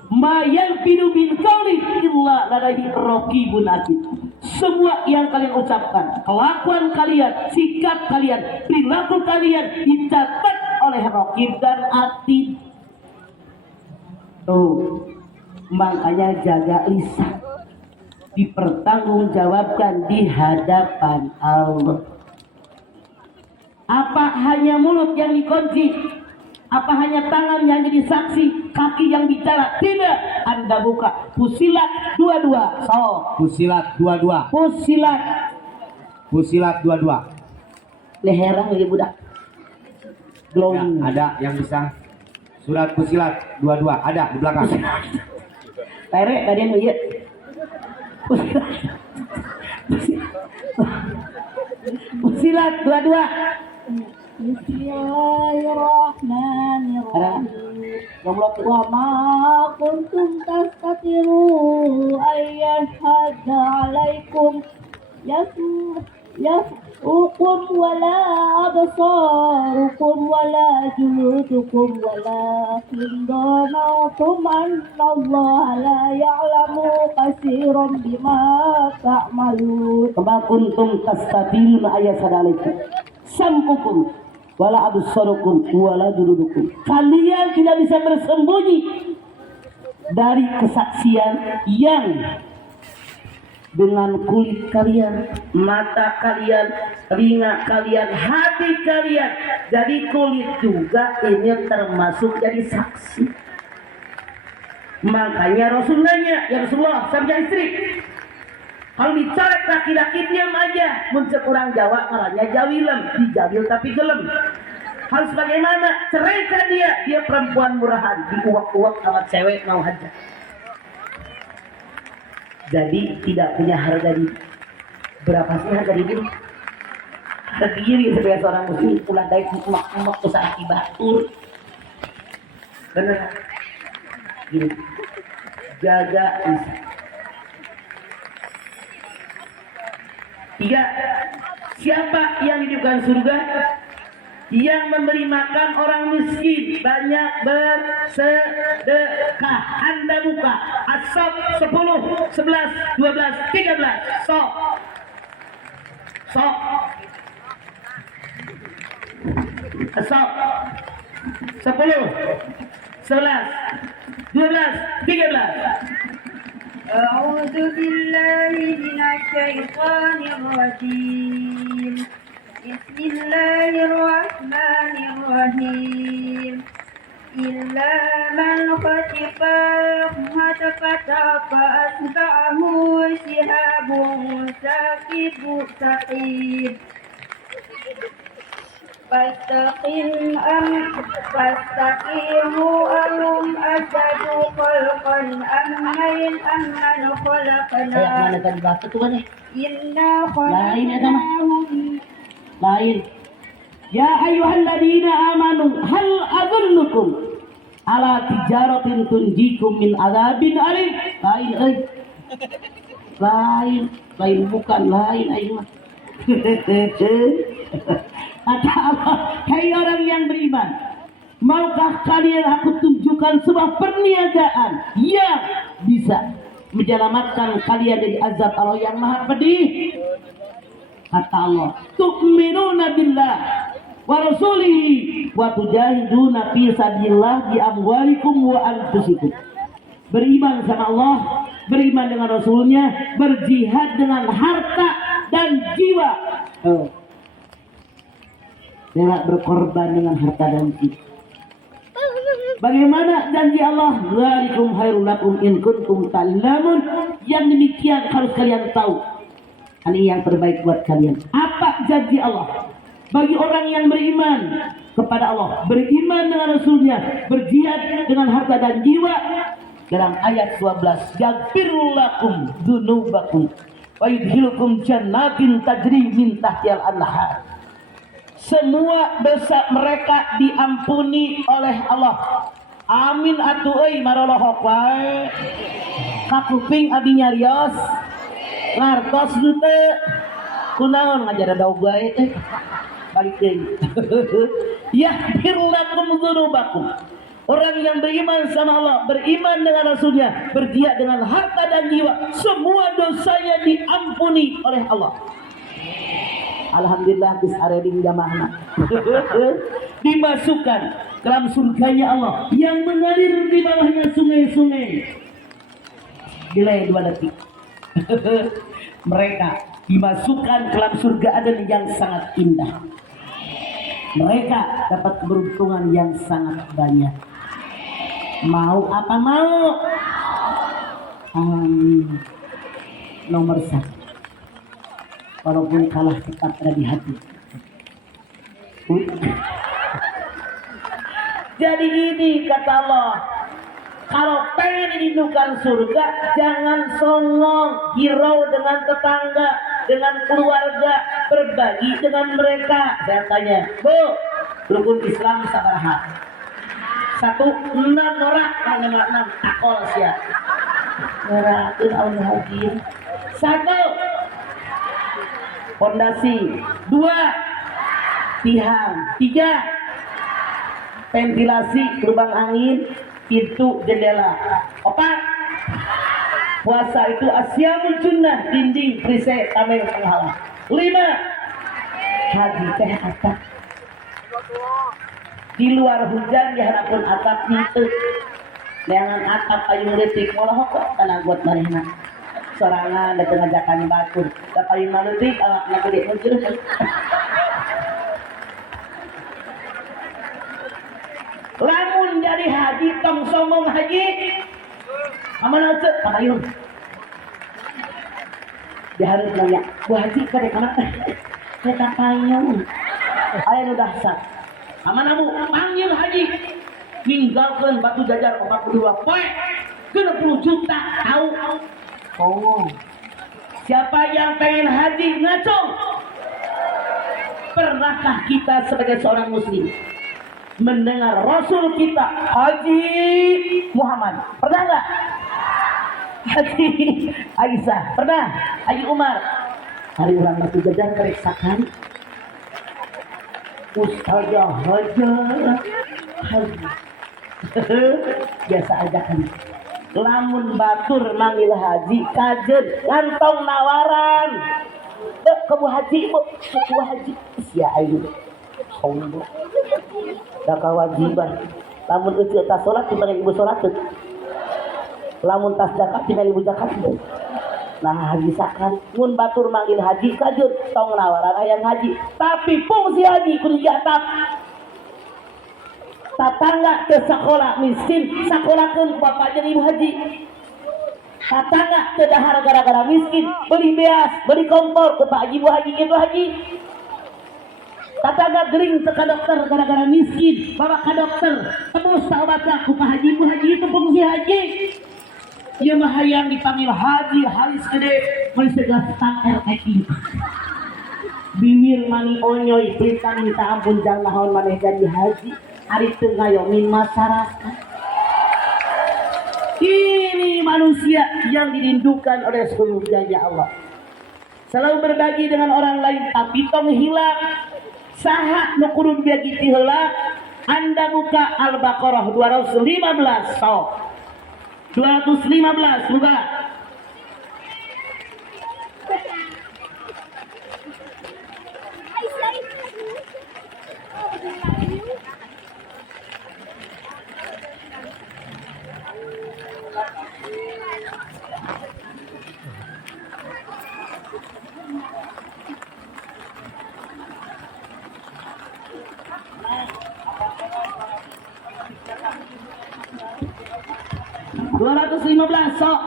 Ma yalfidu min qawlin illa ladaihi raqibun atid. Semua yang kalian ucapkan, kelakuan kalian, sikap kalian, perilaku kalian dicatat oleh raqib dan atid. Tuh, makanya jaga lisan, dipertanggungjawabkan di hadapan Allah. Apa hanya mulut yang dikunci? Apa hanya tangan yang jadi saksi, kaki yang bicara? Tidak. Anda buka Fusilat 22. So, Fusilat 22. Fusilat. Fusilat 22. Leherang lagi budak. Glowing. Ya, ada yang bisa. Surat Fusilat 22 ada di belakang. Tere tadi yang lihat. Fusilat 22. Bismillahirrahmanirrahim. Wa ma kuntum tastatiru ayyashhada alaikum yas'ukum wala absarukum wala juludukum walakin dhanantum annallaha la ya'lamu katsiran bima ta'malun. Kama kuntum tastatiruna ayyashhada alaikum sam'ukum wala absarukum wala juludukum. Kalian tidak bisa bersembunyi dari kesaksian yang dengan kulit kalian, mata kalian, telinga kalian, hati kalian. Jadi kulit juga ini termasuk jadi saksi. Makanya Rasul nanya, ya Rasulullah, saya punya istri. Kalau dicolek laki-laki diam aja. Muncul orang Jawa ngaranya jawilem, dijawil tapi gelem. Harus bagaimana? Ceraikan dia. Dia perempuan murahan, diuak-uak sama cewek mau aja. Jadi tidak punya harga diri. Berapa sih harga diri? Harga diri sebagai seorang muslim ulah daik emak-emak usaha batur. Bener. Gini. Jaga bisa. 3. Siapa yang hidupkan surga? Yang memberi makan orang miskin, banyak bersedekah. Anda buka As-Saff 10, 11, 12, 13. Sok. As-Saff 10, 11, 12, 13. أعوذ بالله من الشيطان الرجيم بسم الله الرحمن الرحيم إلا من خطف الرحمة فأتبعه شهاب ثقيب فاستقيموا أهم أشد خلقا أمن خلقنا إنا خلقناهم Lain. Ya ayyuhalladzina amanu hal adullukum ala tijaratin tunjikum min adzabin alim. Lain bukan lain ayo. Kata Allah, hai orang yang beriman, maukah kalian aku tunjukkan sebuah perniagaan yang bisa menyelamatkan kalian dari azab Allah yang maha pedih? Kata Allah, tu'minuna billah wa rasulihi wa tujahiduna fi sabilillah bi amwalikum wa anfusikum. Beriman sama Allah, beriman dengan Rasulnya, berjihad dengan harta dan jiwa. Rela berkorban dengan harta dan jiwa. Bagaimana janji Allah? Dzalikum khairul lakum in kuntum ta'lamun. Yang demikian harus kalian tahu. Ini yang terbaik buat kalian. Apa janji Allah? Bagi orang yang beriman kepada Allah, beriman dengan Rasulnya, berjihad dengan harta dan jiwa. Dalam ayat 12, yaghfir lakum dzunubakum wa yudkhilukum jannatin tajri min tahtihal anhar. Semua dosa mereka diampuni oleh Allah. Amin atuh euy marolohok wae. Kakuping abi nyarios. Ngartos teu. Kunaon ngajar daug wae teh. Balik deui. Yaghfir lakum dzunubakum. Orang yang beriman sama Allah, beriman dengan Rasulnya, berjihad dengan harta dan jiwa, semua dosanya diampuni oleh Allah. Alhamdulillah bis areding jamaahna. Dimasukkan ke dalam surganya Allah yang mengalir di bawahnya sungai-sungai. Delay 2 detik. Mereka dimasukkan ke dalam surga Aden yang sangat indah. Mereka dapat keberuntungan yang sangat banyak. Mau apa mau? Amin. Nomor 1. Walaupun kalah tetap ada di hati. Jadi ini kata Allah, kalau pengen dirindukan surga, jangan songong, hirau dengan tetangga, dengan keluarga, berbagi dengan mereka. Saya tanya, Bu, rukun Islam sabaraha? 1, 6 orang, 6 takol siap. Ngerakeun Allah hadir. 1, fondasi. 2, tiang. 3, ventilasi, lubang angin, pintu, jendela. 4, puasa itu asyamul junnah, dinding, perisai, tameng, penghalang. 5, haji teh atap. Di luar hujan diharapkan atap itu. Dengan atap payung leutik mola kok kana buat marina. Sorangan da ngajakan batur. Da payung leutik awakna gede muncul. Lamun jadi haji tong sombong haji. Amanah cek payung. Dia harus nanya, Bu Haji kade kana kita payung. Aya nu dahsyat. Amanah Bu, panggil haji. Ninggalkeun batu jajar 42 poe. 60 juta tahu. Oh. Siapa yang pengen haji ngacung? Pernahkah kita sebagai seorang muslim mendengar Rasul kita Haji Muhammad? Pernah enggak? Haji Aisyah, pernah? Haji Umar. Hari orang batu jajar kereksakan. Ustazah Hajar Haji. Biasa aja kan. Lamun batur manggil haji kajen ngantong nawaran. Kamu haji, kamu haji. Sia ayu. Sombong. Da kewajiban. Lamun eueuh tas salat dibagi ibu salat. Lamun tas zakat dibagi ibu zakat. Nah hajisakan mun batur manggil haji kajen tong nawaran hayang haji. Tapi fungsi haji kudu diatap. Tatangga ke sekolah miskin sekolahkeun bapak jadi ibu haji. Tatangga ke dahar gara-gara miskin beli beas beli kompor ke pak haji ibu haji gitu haji. Tatangga gering ke dokter gara-gara miskin bawa ke dokter terus obatnya ke pak haji ibu haji itu fungsi haji. Ia mah hayang dipanggil haji halis gede mencegah stang RIP. Bibir mani onyoy cerita minta ampun jangan naon maneh jadi haji. Ari teu ngayomin masyarakat. Ini manusia yang dirindukan oleh seluruh jaya Allah. Selalu berbagi dengan orang lain tapi tong hilang. Saha nu kudu bagi ti heula? Anda buka Al-Baqarah 215. So. 215 buka. Sok.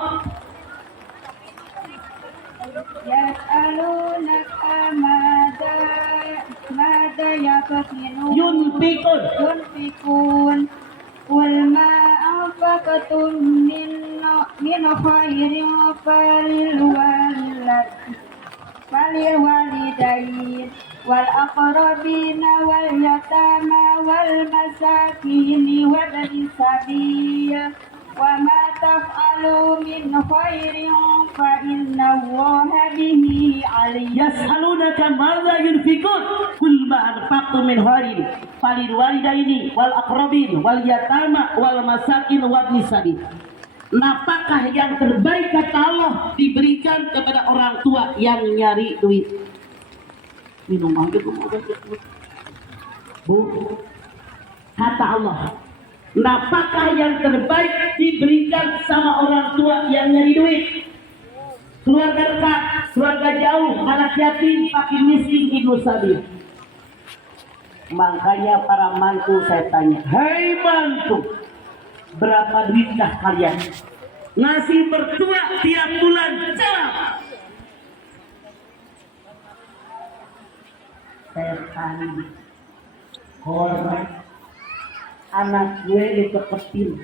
Yas'alunaka mada yafkinun yunfikun qul ma anfaqtum min khairin falilwalidayn wal aqrabin wal yatama wal masakin wa ibnis sabil wa ma taf'alu min khairin fa innallaha bihi alim. Yas'alunaka madza yunfikun qul ma anfaqtum min khairin falil walidaini wal aqrabin wal yatama wal masakin wa ibnis sabil. Napakah yang terbaik kata Allah diberikan kepada orang tua yang nyari duit? Minum aja Bu. Kata Allah, napakah yang terbaik diberikan sama orang tua yang nyari duit? Keluarga dekat, keluarga jauh, anak yatim, fakir miskin, ibu sabil. Makanya para mantu saya tanya, hei mantu, berapa duitkah kalian ngasih mertua tiap bulan? Jawab. Saya tanya, korek anak gue dikepetin,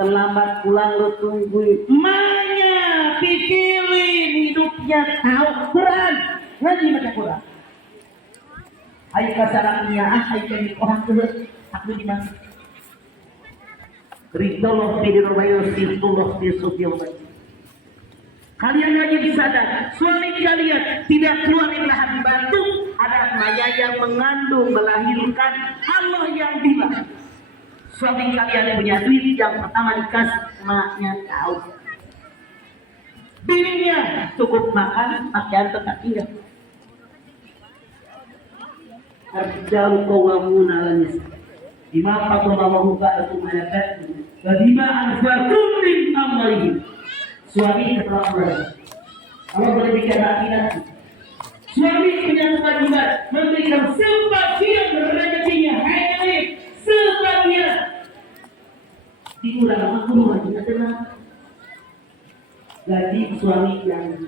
terlambat pulang lu tungguin. Emaknya pikirin hidupnya, tahu Quran, ngaji baca Quran. Ayo kasarangnya, ayo jadi orang tua, aku di mana? Ridallah bidirbayus sifullah bisufil. Kalian wajib sadar, suami kalian tidak keluar dari rahim batu, ada maya yang mengandung, melahirkan. Allah yang bilang, suami kalian punya duit yang pertama dikasih maknya tahu. Bininya cukup makan, pakaian tetap tinggal. Arjau qawwamuna 'alan nisa. Imam Fathullah Ba'atum Malakat Bima anfaqtum min amwalihim. Suami setelah keluarga. Allah berikan laki-laki. Suami punya kewajiban memberikan sebagian rezekinya, hanya sebagian. Dikurang aku wajib tenang. Gaji suami yang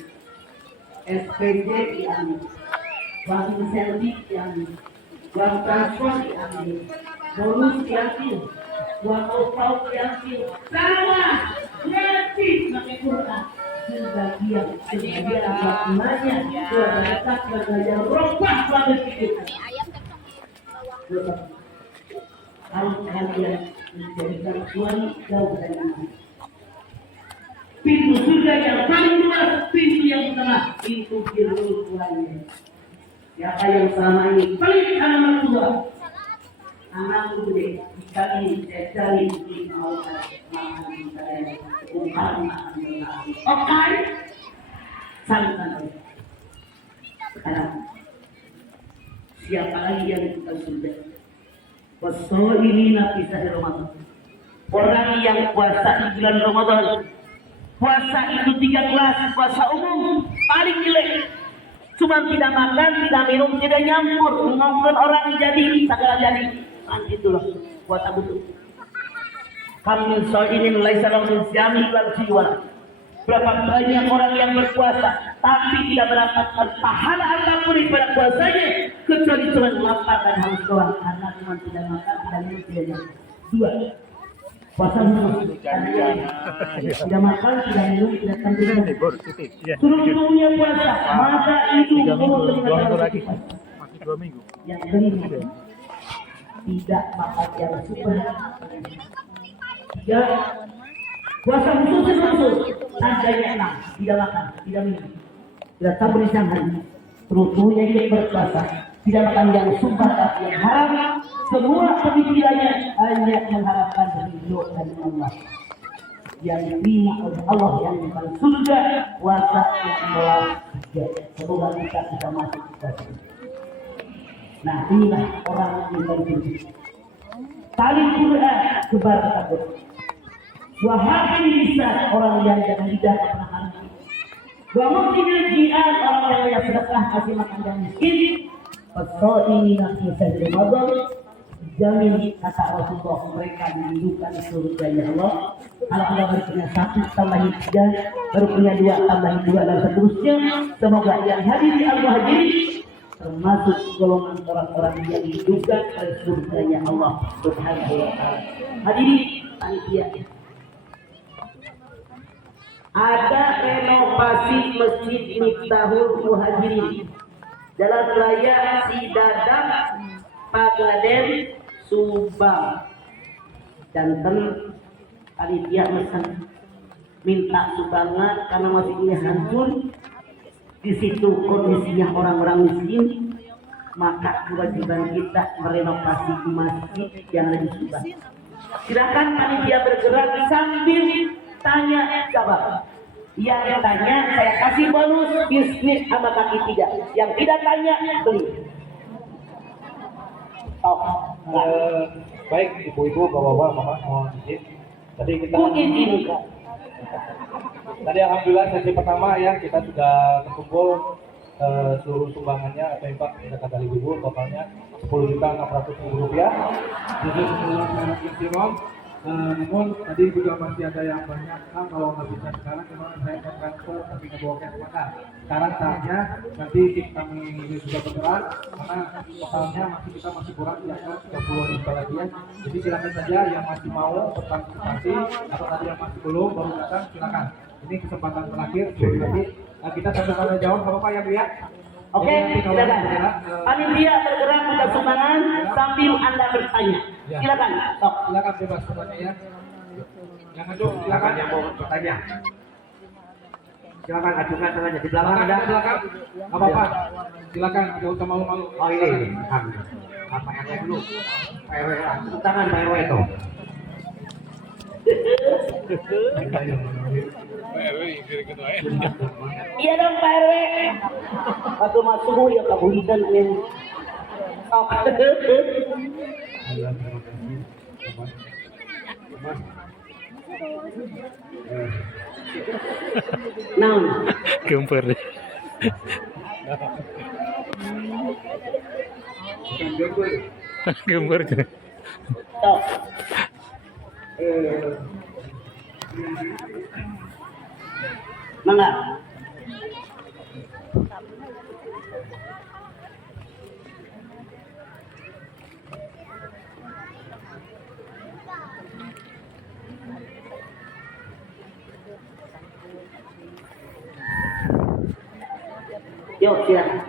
SPJ diambil, uang insentif diambil, uang transport diambil, bonus diambil, uang opau diambil, sama gratis pakai Quran. Sebagian buat emaknya, buat anak, buat belajar rompah pada hidup. Harus kalian menjadikan suami jauh dari anak. Pintu surga yang paling luas, pintu yang tengah, pintu birrul walidain. Siapa yang selama ini pelit anak tua, anak gede, sekali sekali di mau makan saya, bukan oke, santai. Sekarang siapa lagi yang kita sudah? Pasal ini nabi sahih Ramadan. Orang yang puasa di bulan Ramadan. Puasa itu 3 kelas, puasa umum paling jelek. Cuma tidak makan, tidak minum, tidak nyampur, mengomongkan orang jadi, segala jadi. Itulah puasa betul. Kami soalin laisa lahu siyami wal jiwa. Berapa banyak orang yang berpuasa tapi tidak mendapatkan pahala apapun daripada puasanya kecuali cuma lapar dan haus doang karena cuma tidak makan, tidak minum, tidak nyampur. 2. Puasa khusus tidak makan, tidak minum, tidak tentunya. Seluruhnya puasa, maka itu lagi. Masih 2 minggu. Yang kelima, tidak makan yang super. Ya, puasa khusus tandanya 6, tidak makan, tidak minum, tidak tabur hari. Seluruhnya yang berpuasa, tidak makan yang sumpah tapi yang haram. Semua pemikirannya hanya mengharapkan ridho dari Allah yang diterima oleh Allah yang di surga, puasa yang melawat. Semoga kita bisa masuk ke sana. Nah, inilah orang yang berjudi. Tali Quran sebar kabur. Wahai lisan orang yang tidak pernah henti. Wa mungkinil ji'an orang yang sedekah kasih makan yang miskin. Pasal ini nanti saya Ramadan. Jamin kata Rasulullah mereka dirindukan surganya Allah. Kalau Allah berpunya 1 tambahin 3, baru punya 2 tambahin 2 dan seterusnya. Semoga yang hadir di Al-Muhajirin termasuk golongan orang-orang yang dirindukan oleh surganya Allah Subhanahu wa taala. Hadirin panitia. Ada renovasi Masjid Miftahul Muhajirin Jalan Raya Sidadap Pagaden Subang. Janten panitia pesan minta sumbangan karena masjidnya hancur. Di situ kondisinya orang-orang miskin, maka kewajiban kita merenovasi masjid yang ada di Subang. Silakan panitia bergerak sambil tanya jawab. Yang tanya saya kasih bonus bisnis sama kaki 3. Yang tidak tanya beli. Baik ibu-ibu, bapak-bapak, mama mohon izin. Tadi kita Tadi alhamdulillah sesi pertama ya kita sudah terkumpul seluruh sumbangannya atau infak zakat dari ibu totalnya Rp10.600.000. Jadi sebelum namun tadi juga masih ada yang banyak kalau nggak bisa sekarang memang saya akan transfer tapi nggak bawa cash maka sekarang saatnya nanti kami ini sudah bergerak karena totalnya kita masih kurang silakan 30 lagi ya. Jadi silakan saja yang masih mau berpartisipasi atau tadi yang masih belum baru datang silakan. Ini kesempatan terakhir jadi kita sama-sama jawab apa yang lihat. Oke, silakan. Panitia bergerak pada sumbangan sambil Anda bertanya. Silakan. Sok. Silakan bebas bertanya ya. Yang aju silakan yang mau bertanya. Silakan ajukan tangannya di belakang ada. Silakan. Enggak apa-apa. Silakan, enggak usah malu-malu. Oh ini. Apa yang saya dulu? Pak RW, tangan Pak RW itu. Iya dong Pak RW. Waktu masuk ya kabulitan yang Naon? Gempar deh. Gempar deh. Tok. Mangga. Yuk, silakan.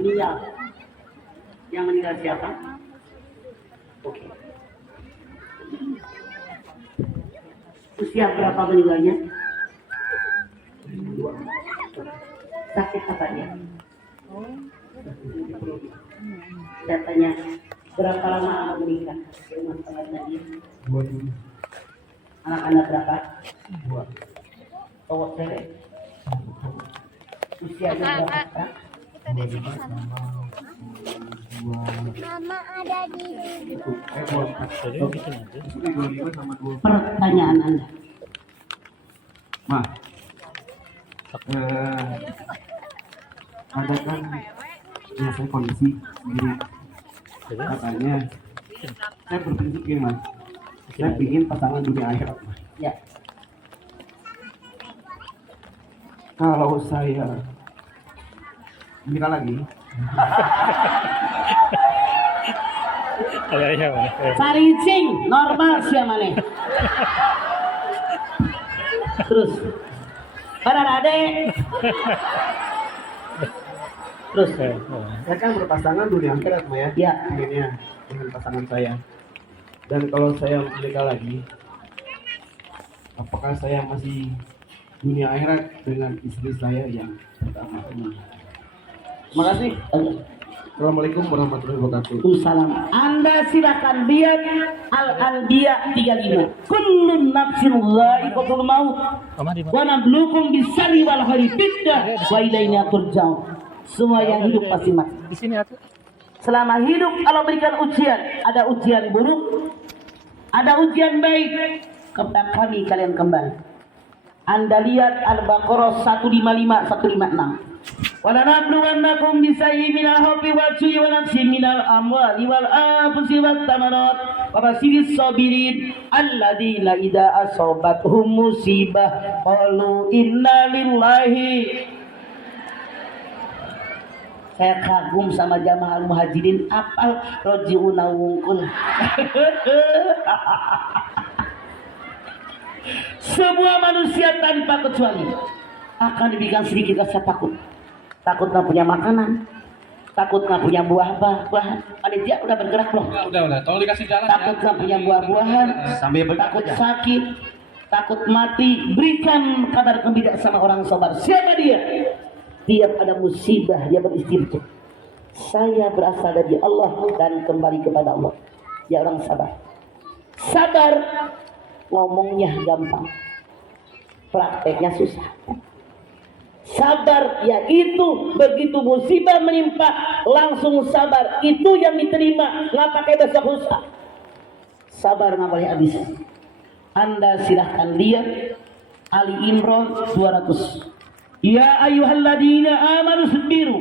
Meninggal. Yang meninggal siapa? Oke. Usia berapa meninggalnya? Sakit apa dia? Datanya berapa lama menikah? Rumah tangganya dia? 2 Anak-anak berapa? 2. Cowok cewek? Usianya berapa sekarang? Mama ada di Pertanyaan Anda. Mah, ada kan ya saya kondisi sendiri katanya saya berprinsip gini mas, saya ingin pasangan dunia akhirat mas. Ya, Kalau saya menikah lagi Ayah mana? saricing normal siapa nih? Terus, para adek. Terus, saya kan berpasangan dunia akhirat mah ya, ya. inginnya dengan pasangan saya. Dan kalau saya menikah lagi, apakah saya masih dunia akhirat dengan istri saya yang pertama ini? Terima kasih. Assalamualaikum warahmatullahi wabarakatuh. Waalaikumsalam. Anda silakan lihat Al-Anbiya 35. Kullun nafsin dha'iqatul maut. Mama di mana? Wa nabluukum bis-syarri wal khairi fitnah wa ilaina turja'un. Semua yang hidup pasti mati. Di sini atuh. Selama hidup Allah berikan ujian. Ada ujian buruk, ada ujian baik. Kepada kami kalian kembali. Anda lihat Al-Baqarah 155 156. وَلَنَبْلُوَنَّكُمْ بِشَيْءٍ مِنَ الْخَوْفِ وَالْجُوعِ وَنَقْصٍ مِنَ الْأَمْوَالِ وَالْأَنفُسِ وَالثَّمَرَاتِ وَبَشِّرِ الصَّابِرِينَ الَّذِينَ إِذَا أَصَابَتْهُم مُّصِيبَةٌ قَالُوا إِنَّا لِلَّهِ. Saya kagum sama jamaah al-muhajirin, apal rojiuna wungkul. Semua manusia tanpa kecuali akan diberikan sedikit rasa takut. Takut nggak punya makanan, takut nggak punya buah-buahan. Panitia udah bergerak belum? Udah, tolong dikasih jalan Takut nggak punya buah-buahan, takut sakit, takut mati. Berikan kabar gembira sama orang sabar. Siapa dia? Tiap ada musibah dia beristighfar. Saya berasal dari Allah dan kembali kepada Allah. Ya orang sabar. Sabar ngomongnya gampang, prakteknya susah. Sabar yaitu begitu musibah menimpa langsung sabar, itu yang diterima, nggak pakai besok lusa. Sabar nggak boleh habis. Anda silahkan lihat Ali Imran 200. Ya ayyuhalladzina amanu sabiru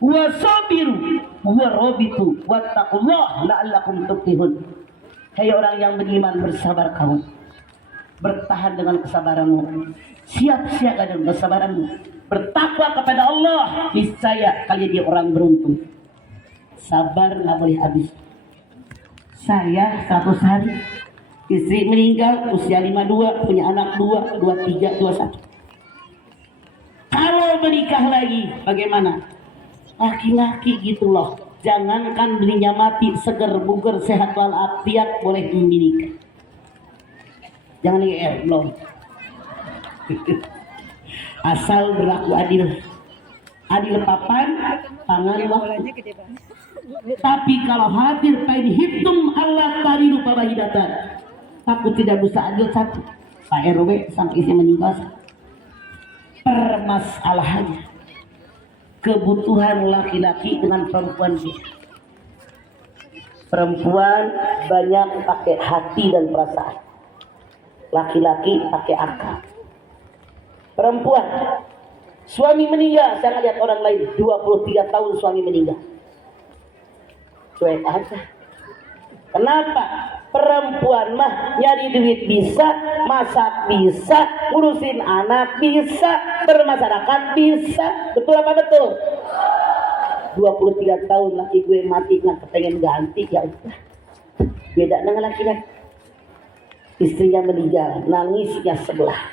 wa sabiru wa rabitu wattaqullaha la'allakum tuflihun. Hai orang yang beriman, bersabar kamu. Bertahan dengan kesabaranmu. Siap-siap dengan kesabaranmu. Bertakwa kepada Allah. Niscaya kalian dia orang beruntung. Sabar nggak boleh habis. Saya 100 hari. Istri meninggal usia 52, punya anak 2, 23, 21. Kalau menikah lagi bagaimana? Laki-laki gitu loh. Jangankan belinya mati, seger buger sehat walafiat boleh menikah. Jangan belum. Asal berlaku adil. Adil papan, tangan waktu. Tapi kalau hadir kain hitung Allah tadi lupa bahidatan. Takut tidak bisa adil satu. Pak RW sampai isi meninggal. Permasalahannya kebutuhan laki-laki dengan perempuan beda. Perempuan banyak pakai hati dan perasaan, laki-laki pakai akal. Perempuan, suami meninggal, saya lihat orang lain 23 tahun suami meninggal, cuek aja. Kenapa? Perempuan mah nyari duit bisa, masak bisa, ngurusin anak bisa, bermasyarakat bisa. Betul apa betul? 23 tahun laki gue mati nggak kepengen ganti, ya udah. Beda dengan laki-laki. Istrinya meninggal, nangisnya sebelah.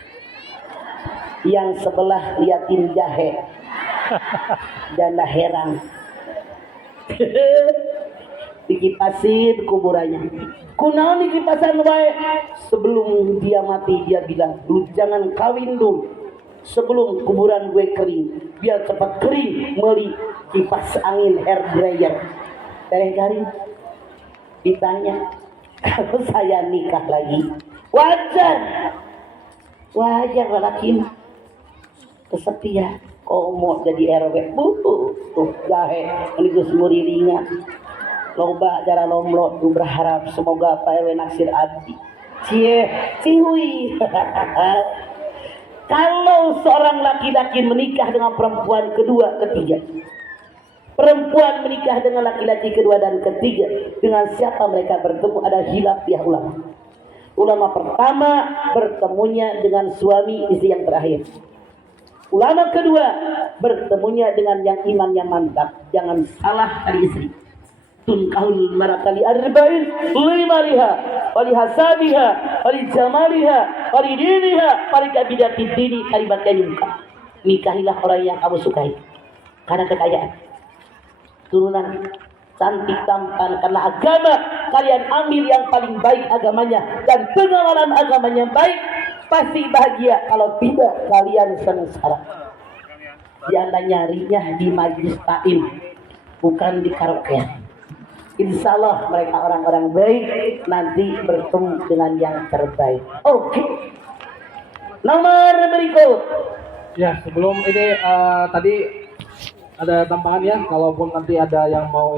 Yang sebelah liatin jahe dan herang. Dikipasin kuburannya. Kunaon dikipasan wae. Sebelum dia mati dia bilang, lu jangan kawin dulu sebelum kuburan gue kering, biar cepat kering. Meli kipas angin air dryer. Barangkali ditanya, kalau saya nikah lagi, wajar laki kesepian. Oh mau jadi RW, tuh jahe ini gus muriringan. Loba cara lomlo tu berharap semoga Pak RW naksir abdi. Cihui. Kalau seorang laki-laki menikah dengan perempuan kedua, ketiga, perempuan menikah dengan laki-laki kedua dan ketiga, dengan siapa mereka bertemu ada khilaf pihak ulama. Ulama pertama bertemunya dengan suami istri yang terakhir. Ulama kedua bertemunya dengan yang imannya mantap. Jangan salah dari istri. Tunkahul marakali arba'in limaliha walihasabiha walijamaliha walidiniha walikabidati dini kalimatnya muka. Nikahilah orang yang kamu sukai karena kekayaan, turunan, cantik, tampan, karena agama. Kalian ambil yang paling baik agamanya, dan pengawalan agamanya baik, pasti bahagia. Kalau tidak kalian sengsara. Di anda nyarinya di majlis ta'im, bukan di karaoke. Insya Allah mereka orang-orang baik, nanti bertemu dengan yang terbaik. Oke. Nomor berikut. Ya, sebelum ini tadi ada tambahan ya, kalaupun nanti ada yang mau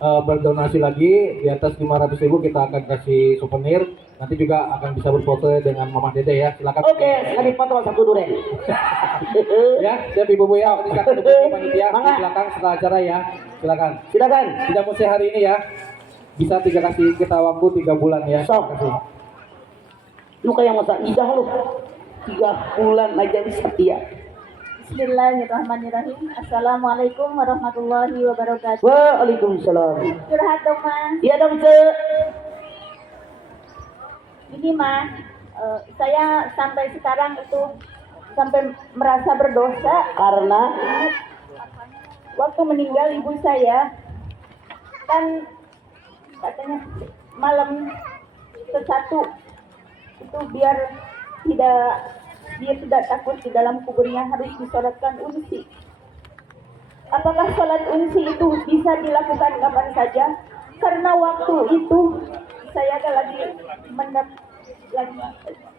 berdonasi lagi di atas 500.000 kita akan kasih souvenir. Nanti juga akan bisa berfoto dengan Mama Dede ya. Silakan. Oke, sekali foto satu duren. Ya, siap Ibu ya. Ini silakan duduk panitia di belakang setelah acara ya. Silakan. Silakan. Tidak mesti hari ini ya. Bisa kasih kita waktu 3 bulan ya. Sok. Lu kayak masa idah lu. 3 bulan aja bisa ya. Bismillahirrahmanirrahim. Assalamualaikum warahmatullahi wabarakatuh. Waalaikumsalam. Curhat dong, Ma. Iya dong, Cek. Ini, Ma, saya sampai sekarang itu sampai merasa berdosa Karena waktu meninggal ibu saya kan katanya malam ke-1 itu biar dia tidak takut di dalam kuburnya harus disolatkan unsi. Apakah sholat unsi itu bisa dilakukan kapan saja? Karena waktu itu saya lagi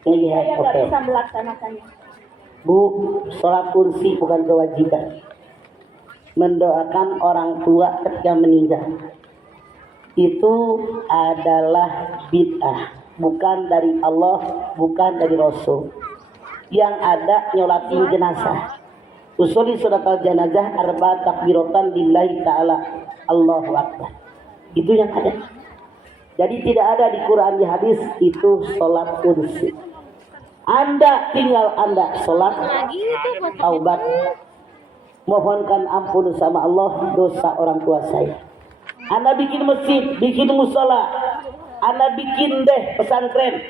saya nggak bisa melaksanakannya. Bu, sholat kursi bukan kewajiban. Mendoakan orang tua ketika meninggal itu adalah bid'ah, bukan dari Allah, bukan dari Rasul. Yang ada nyolatin jenazah. Usuli surat al-janazah arba takbiratan lillahi ta'ala Allahu Akbar. Itu yang ada. Jadi tidak ada di Quran, di hadis itu sholat kursi. Anda tinggal Anda sholat, taubat, mohonkan ampun sama Allah dosa orang tua saya. Anda bikin masjid, bikin musola, Anda bikin deh pesantren,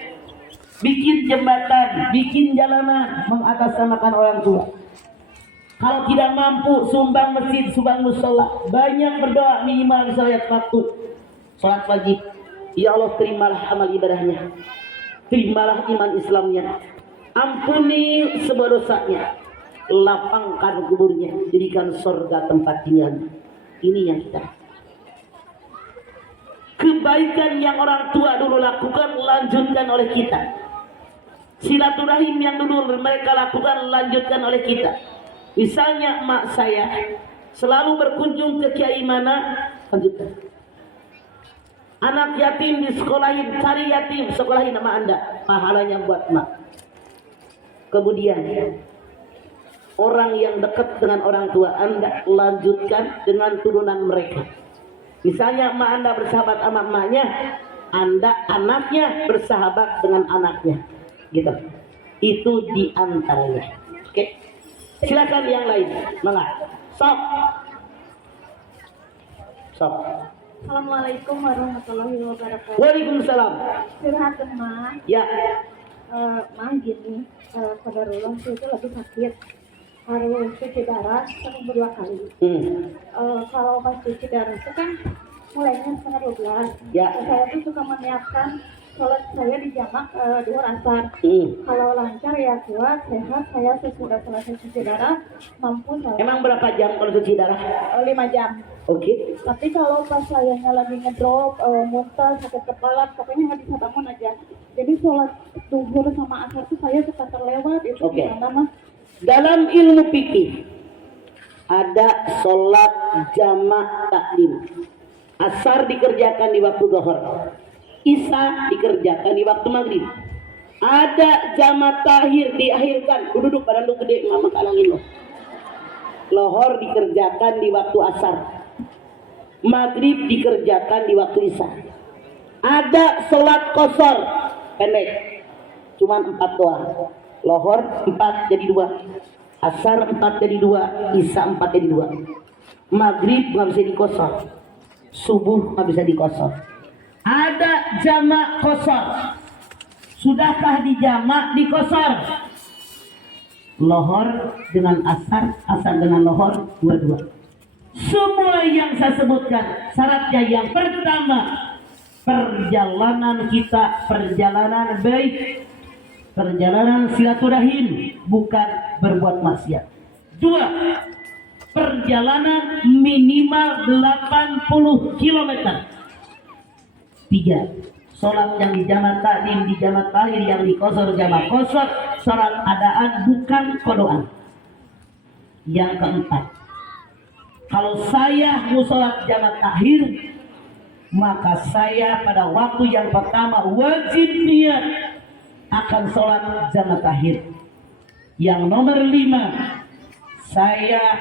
bikin jembatan, bikin jalanan mengatasnamakan orang tua. Kalau tidak mampu sumbang masjid, sumbang musola, banyak berdoa minimal salat waktu, salat wajib. Ya Allah, terimalah amal ibadahnya, terimalah iman Islamnya, ampuni semua dosanya, lapangkan kuburnya, jadikan surga tempat tinggalnya. Ini yang kita. Kebaikan yang orang tua dulu lakukan lanjutkan oleh kita. Silaturahim yang dulu mereka lakukan lanjutkan oleh kita. Misalnya emak saya selalu berkunjung ke kiai mana, lanjutkan. Anak yatim disekolahin, cari yatim, sekolahin nama Anda, pahalanya buat emak. Kemudian orang yang dekat dengan orang tua Anda, lanjutkan dengan turunan mereka. Misalnya emak Anda bersahabat sama emaknya, Anda anaknya bersahabat dengan anaknya, gitu. Itu diantaranya. Oke, silakan yang lain. Mangga, sok. Assalamualaikum warahmatullahi wabarakatuh. Waalaikumsalam. Curhat mah, Ya, mah gini, Qadarullah itu lagi sakit, harus cuci darah seminggu 2 kali. Kalau pas cuci darah itu kan mulainya setengah 12. Ya. Saya tuh suka menyiapkan sholat saya di jamak duhur asar. Kalau lancar ya kuat, sehat, saya sesudah selesai cuci darah mampu saya. emang berapa jam kalau cuci darah? 5 jam. Oke. Tapi kalau pas sayanya lagi ngedrop, muntah, sakit kepala, pokoknya nggak bisa bangun aja. Jadi sholat duhur sama asar itu saya suka terlewat. Itu Oke. gimana mas? Dalam ilmu fikih ada sholat jamak takdim. Asar dikerjakan di waktu zuhur, Isya dikerjakan di waktu maghrib. Ada jamak takhir diakhirkan. Duduk badan lu gede, mama kalangin lo. Lohor dikerjakan di waktu asar. Maghrib dikerjakan di waktu isya. Ada sholat qasar pendek, cuman 4 doang. Lohor 4 jadi 2, asar 4 jadi 2, isya 4 jadi 2. Maghrib nggak bisa dikosor, subuh nggak bisa dikosor. Ada jamak qasar. Sudahkah dijamak dikosor? Lohor dengan asar, asar dengan lohor, 2-2. Semua yang saya sebutkan syaratnya yang pertama, perjalanan kita perjalanan baik, perjalanan silaturahim, bukan berbuat maksiat. 2, perjalanan minimal 80 km. 3, sholat yang di jamak takdim, di jamak takhir, yang di qasar jamak qasar, sholat adaan bukan kodoan. Yang keempat, kalau saya mau sholat jamak takhir, maka saya pada waktu yang pertama wajib niat akan sholat jamak takhir. Yang nomor 5, saya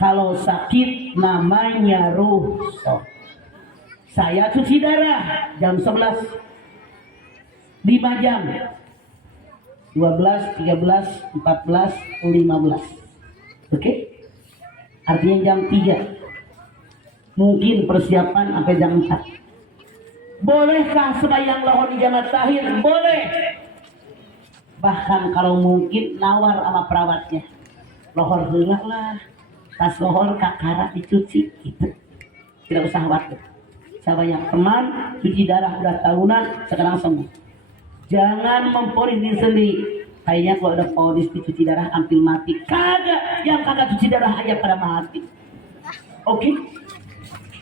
kalau sakit namanya rukhsah. Saya cuci darah jam 11, 5 jam, 12, 13, 14, 15. Oke? Artinya jam 3. Mungkin persiapan sampai jam 4. Bolehkah sembahyang lohor di jamak takhir? Boleh. Bahkan kalau mungkin nawar sama perawatnya, lohor heula lah, tas lohor kakara dicuci, gitu. Tidak usah khawatir. Saya banyak teman cuci darah udah tahunan, sekarang sembuh. Jangan memponis diri sendiri. Kayaknya kalau udah ponis dicuci darah hampir mati. Kagak, yang kagak cuci darah aja pada mati. Oke.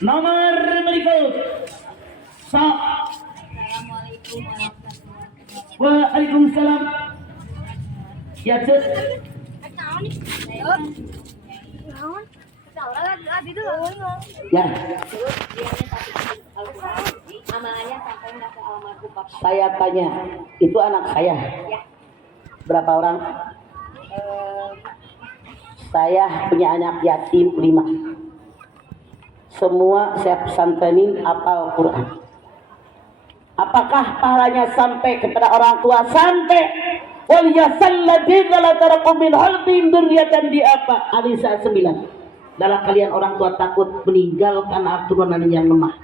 Nomor berikut. Assalamualaikum warahmatullahi wabarakatuh. Waalaikumsalam. Ya cek. Ya. Saya tanya, itu anak saya. Berapa orang? Saya punya anak yatim 5. Semua saya pesantrenin hafal Quran. Apakah pahalanya sampai kepada orang tua? Sampai. Wal yasalladzina la tarakum min halqin dzurriatan di apa? Al-Nisa 9. Dalam kalian orang tua takut meninggal karena turunan yang lemah.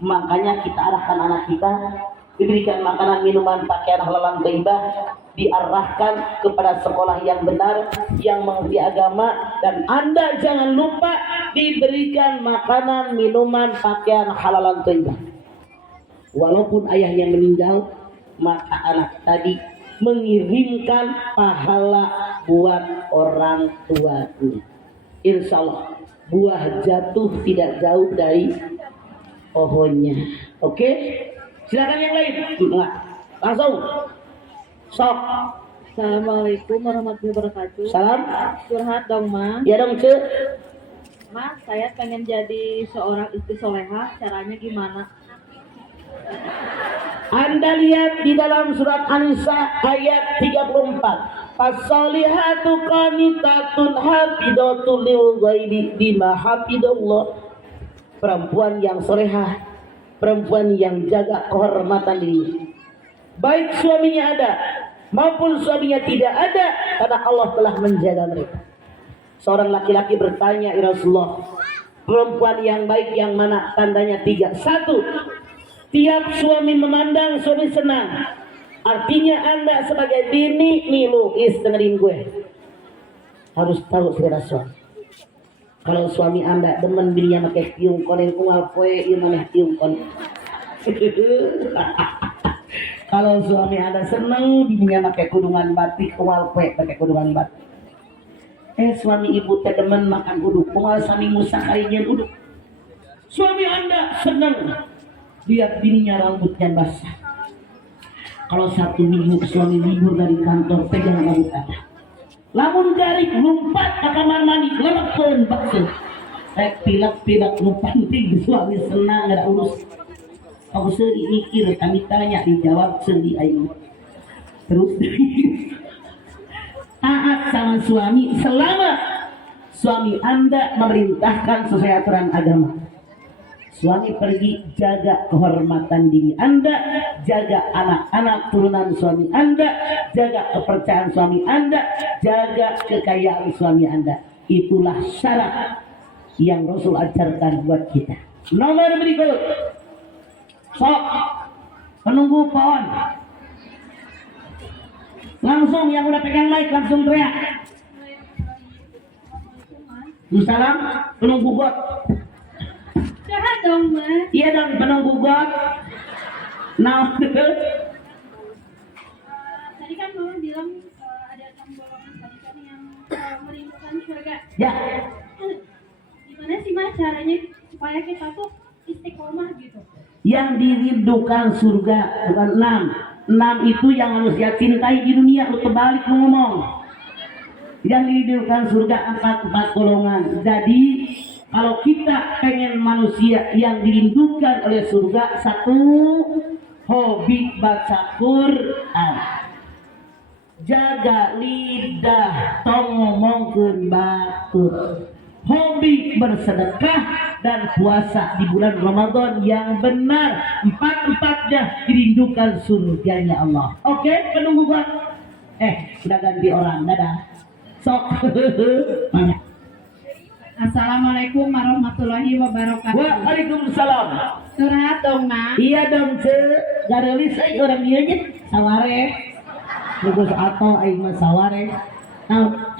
Makanya kita arahkan anak kita diberikan makanan, minuman, pakaian halalan thayyibah, diarahkan kepada sekolah yang benar, yang mengerti agama, dan Anda jangan lupa diberikan makanan, minuman, pakaian halalan thayyibah. Walaupun ayah yang meninggal, maka anak tadi mengirimkan pahala buat orang tuanya. Insya Allah buah jatuh tidak jauh dari pohonnya. Oke? Silakan yang lain. Langsung. Sok. Assalamualaikum warahmatullahi wabarakatuh. Salam. Curhat dong, Ma. Ya dong, Ce. Ma, saya pengen jadi seorang istri solehah. Caranya gimana? Anda lihat di dalam surat An-Nisa ayat 34. As-solihatu qanitatun hafidatul lil ghaibi bima hafidallah. Perempuan yang solehah, perempuan yang jaga kehormatan diri. Baik suaminya ada maupun suaminya tidak ada, karena Allah telah menjaga mereka. Seorang laki-laki bertanya, ya Rasulullah, perempuan yang baik yang mana? Tandanya 3. 1, tiap suami memandang suami senang. Artinya Anda sebagai bini, nih Luis dengerin gue, harus tahu segera suami. Kalau suami Anda demen bininya pakai tiung konen kungal poe, ieu maneh tiung kon. Kalau suami Anda seneng bininya pakai kudungan batik, kungal poe pakai kudungan batik. Suami ibu teh demen makan uduk, kungal sami musa karinya uduk. Suami Anda seneng lihat bininya rambutnya basah. Kalau 1 minggu suami libur dari kantor, pegang rambut Anda. Lamun garing lompat ke kamar mandi, lelepkeun bakseun. Pilak-pilak nu penting suami senang ada urus. Kau seuri mikir, kami tanya dijawab seuri aing. Terus taat sama suami selama suami Anda memerintahkan sesuai aturan agama. Suami pergi, jaga kehormatan diri Anda, jaga anak-anak turunan suami Anda, jaga kepercayaan suami Anda, jaga kekayaan suami Anda. Itulah syarat yang Rasul ajarkan buat kita. Nomor berikut, sok penunggu pohon, langsung yang udah pegang mic langsung teriak. Salam, penunggu got. Curhat dong, Ma. Iya dong, penunggu got. Nah, Tadi kan Mama bilang ada 6 golongan tadi kan yang merindukan surga. ya, Gimana sih, Ma, caranya supaya kita tuh istiqomah gitu? yang dirindukan surga bukan 6. 6 itu yang manusia cintai di dunia. Lu terbalik lu ngomong. Yang dirindukan surga 4 golongan. Jadi kalau kita pengen manusia yang dirindukan oleh surga, 1, hobi baca Quran, jaga lidah, tong ngomongkeun batur, hobi bersedekah dan puasa di bulan Ramadan yang benar. 4-4-nya dirindukan surganya Allah. Oke, penunggu gua. Sudah ganti orang, dadah. Sok. Mana? Assalamualaikum warahmatullahi wabarakatuh. Waalaikumsalam. Curhat dong, Ma. Iya dong, Ce. Garelis aja orang dia aja. Saware. Bagus atau aing mah saware. Nah,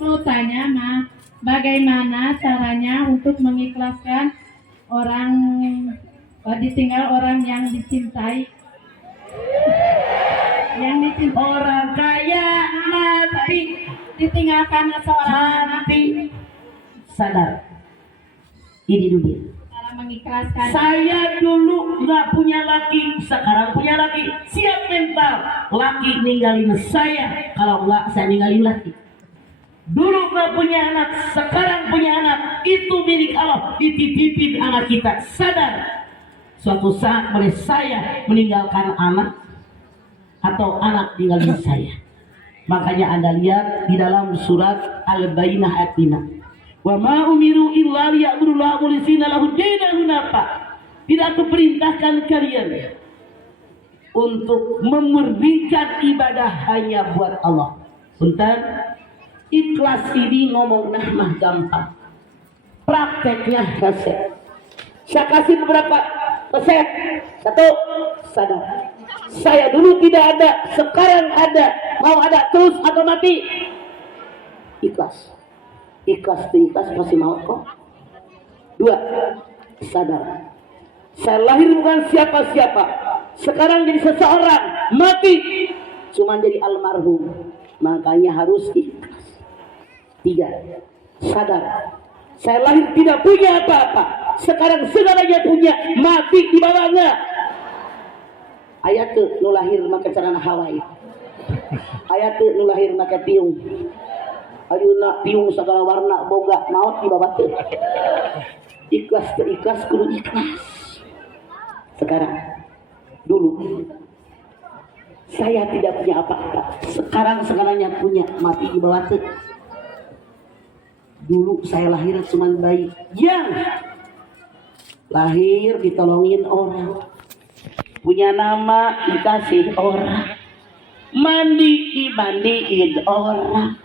Mau tanya, Ma, bagaimana caranya untuk mengikhlaskan orang ditinggal orang yang dicintai? Yang dicintai orang kaya mati, ditinggalkan seorang anak. mati. Sadar. Ini dunia. Cara mengikhlaskan. Saya dulu nggak punya laki, sekarang punya laki. Siap mental. Laki ninggalin saya, kalau nggak saya ninggalin laki. Dulu nggak punya anak, sekarang punya anak. Itu milik Allah, dititipin anak kita. Sadar. Suatu saat boleh saya meninggalkan anak atau anak ninggalin saya. Makanya Anda lihat di dalam surat Al-Bayyinah ayat 5. Wa ma umiru illa liya'budullaha mukhlishina lahu dinahu hunafa. Tidak kuperintahkan kalian untuk memurnikan ibadah hanya buat Allah. Punten, ikhlas ini ngomong mah gampang. Prakteknya kasih. Saya kasih beberapa resep. 1, sadar. Saya dulu tidak ada, sekarang ada. Mau ada terus atau mati? Ikhlas. Ikhlas pasti mau kok. 2, sadar. Saya lahir bukan siapa-siapa. Sekarang jadi seseorang, mati cuma jadi almarhum. Makanya harus ikhlas. 3, sadar. Saya lahir tidak punya apa-apa. Sekarang segalanya punya, mati di bawahnya. Ayat ke nu lahir maka carana Hawaii. aya teu nu lahir make piung. Ayeuna piung sagala warna boga naot di babat teu. Ikhlas teu ikhlas kudu ikhlas. Sekarang dulu saya tidak punya apa-apa. Sekarang segalanya punya, mati di bawah teu. Dulu saya lahir cuma bayi yang lahir ditolongin orang, punya nama dikasih orang, mandi dimandiin orang,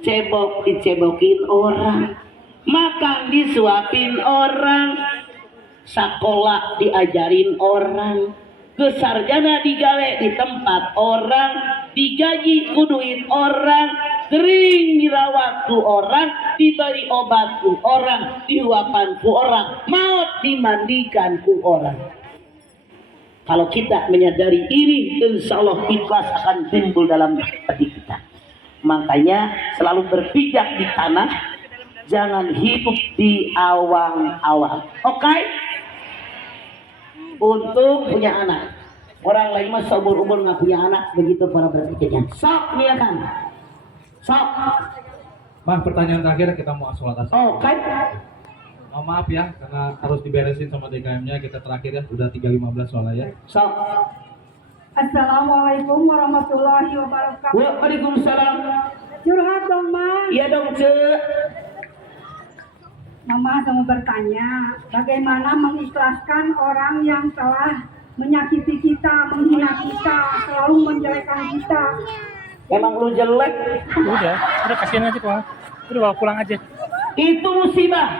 cebok dicebokin orang, makan disuapin orang, sekolah diajarin orang, kesarjana digawe di tempat orang, digaji ku duit orang, kering dirawat ku orang, diberi obat ku orang, diuapan ku orang, maut dimandikan ku orang. Kalau kita menyadari ini, insya Allah ikhlas akan timbul dalam hati kita. Makanya selalu berpijak di tanah, jangan hidup di awang-awang. Oke? Untuk punya anak, orang lain mah seumur-umur nggak punya anak, begitu para berpikirnya. Sok niatan, sok. Mas, pertanyaan terakhir kita mau sholat asar. Oke. Oh, maaf ya, karena harus diberesin sama DKM-nya. Kita terakhir ya, udah 3.15 soalnya ya. Sok. Assalamualaikum warahmatullahi wabarakatuh. Waalaikumsalam. Curhat dong, Ma. Iya dong, Cek. Mama mau bertanya, bagaimana mengikhlaskan orang yang telah menyakiti kita, menghina kita, selalu menjelekkan kita. Emang lu jelek? Udah kasihan aja kok. Udah bawa pulang aja. Itu musibah.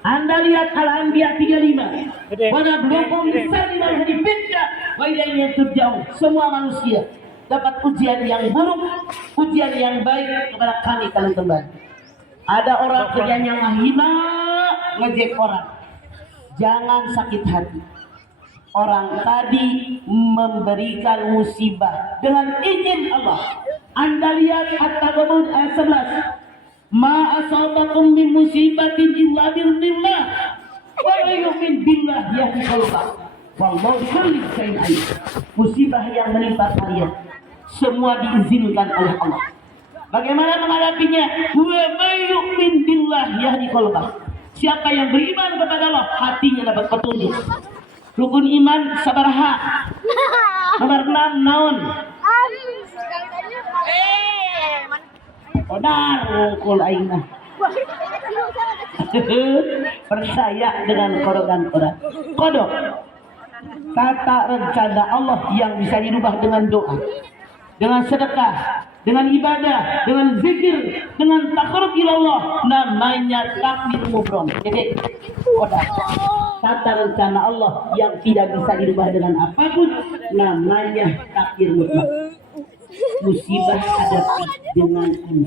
Anda lihat Al-Anbiya 35. Wana belum bisa dimana dipindah. Wa ilaihi turja'un. Semua manusia dapat ujian yang buruk, ujian yang baik kepada kami kalian kembali. Ada orang kerjanya menghina, ngejek orang. Jangan sakit hati. Orang tadi memberikan musibah dengan izin Allah. Anda lihat At-Taghabun ayat 11. Ma asabakum min musibatin illa bi'idznillah. Wa may yu'min billah yahdi qalbah. Wallahu bikulli syai'in alim. Musibah yang menimpa kalian semua diizinkan oleh Allah. Bagaimana menghadapinya? Wa may yu'min billah yahdi qalbah. Siapa yang beriman kepada Allah, hatinya dapat petunjuk. Rukun iman sabaraha. Nomor 6 naon? Odar rungkul aing mah. Percaya dengan kodokan Quran. Kodok. Tata rencana Allah yang bisa dirubah dengan doa, dengan sedekah, dengan ibadah, dengan zikir, dengan takarrub ilallah, namanya takdir mubrom. Jadi kodok. Tata rencana Allah yang tidak bisa dirubah dengan apapun, namanya takdir mutlak. Musibah hadapi dengan ini.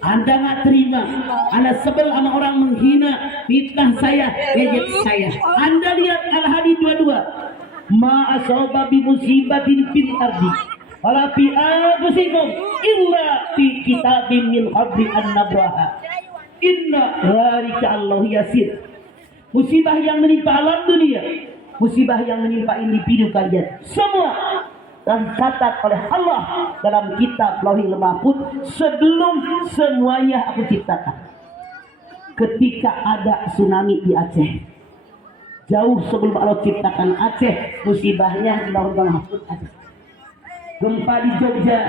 Anda nggak terima, Anda sebel sama orang menghina, fitnah saya, ngejek saya. Anda lihat Al-Hadid 22. Ma asaba bi musibatin fil ardi wala fi anfusikum illa fi kitabim min qabli an nabraha. Inna dzalika Allah yasir. Musibah yang menimpa alam dunia, musibah yang menimpa individu kalian, semua tercatat oleh Allah dalam kitab Lauhil Mahfuz sebelum semuanya aku ciptakan. Ketika ada tsunami di Aceh, jauh sebelum Allah ciptakan Aceh, musibahnya di Lauhil Mahfuz ada. Gempa di Jogja,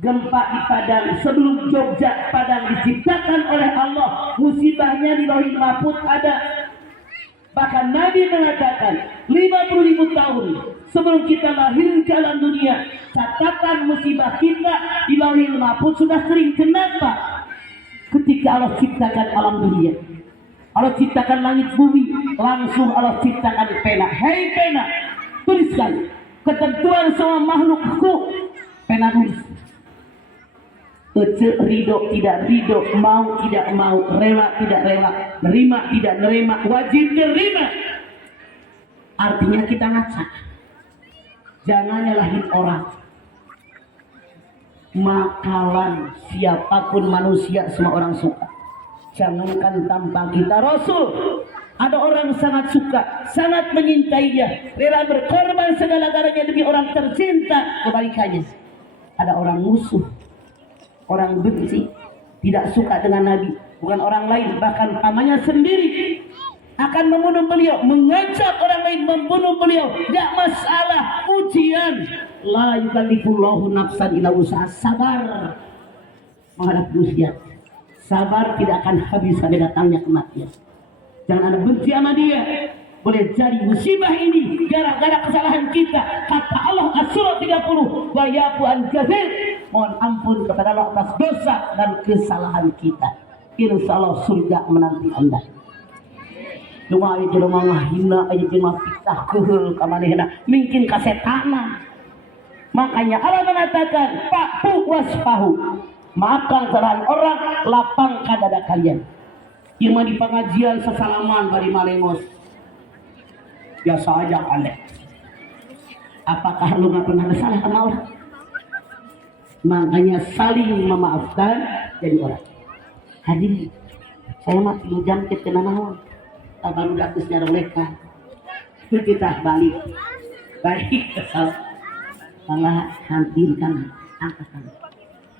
gempa di Padang, sebelum Jogja Padang diciptakan oleh Allah, musibahnya di Lauhil Mahfuz ada. Bahkan Nabi mengatakan 50.000 tahun sebelum kita lahir ke alam dunia, catatan musibah kita di Lauhil Mahfuz sudah sering. Kenapa? Ketika Allah ciptakan alam dunia, Allah ciptakan langit bumi, langsung Allah ciptakan pena. Hei pena, tuliskan ketentuan semua makhlukku. Pena tulis. Ridho tidak ridho, mau tidak mau, rela tidak rela, nerima tidak nerima, wajib nerima. Artinya kita ngaca. Jangan nyalahin orang. Makalan siapapun manusia semua orang suka. Jangankan tanpa kita Rasul Ada orang sangat suka, sangat menyintainya, rela berkorban segala-galanya demi orang tercinta. Kebalikannya, ada orang musuh, orang benci, tidak suka dengan Nabi, bukan orang lain, bahkan pamannya sendiri akan membunuh beliau, mengajak orang lain membunuh beliau. Tidak masalah, ujian. La yukallifullahu nafsan illa wus'aha. Sabar menghadapi ujian. Sabar tidak akan habis sampai datangnya kematian. Jangan ada benci sama dia. Boleh jadi musibah ini gara-gara kesalahan kita. Kata Allah As-Surah 30, wa yafu an katsir. Mohon ampun kepada Allah atas dosa dan kesalahan kita. Insya Allah surga menanti Anda. Cuma aja rumah hina aja cuma fitnah kehul kamanehna mungkin kasetana. Makanya Allah mengatakan fa'fu wasfahu. Maafkan kesalahan orang, lapangkan dada kalian. Yang di pengajian sesalaman bari malengos. Biasa aja aneh. Apakah lu gak pernah salah sama orang? Makanya saling memaafkan jadi orang. Hadirin, saya mah 3 jam kita naon. Tabaru datus nyara mereka. Kita balik kesal. Allah hadirkan angkatan.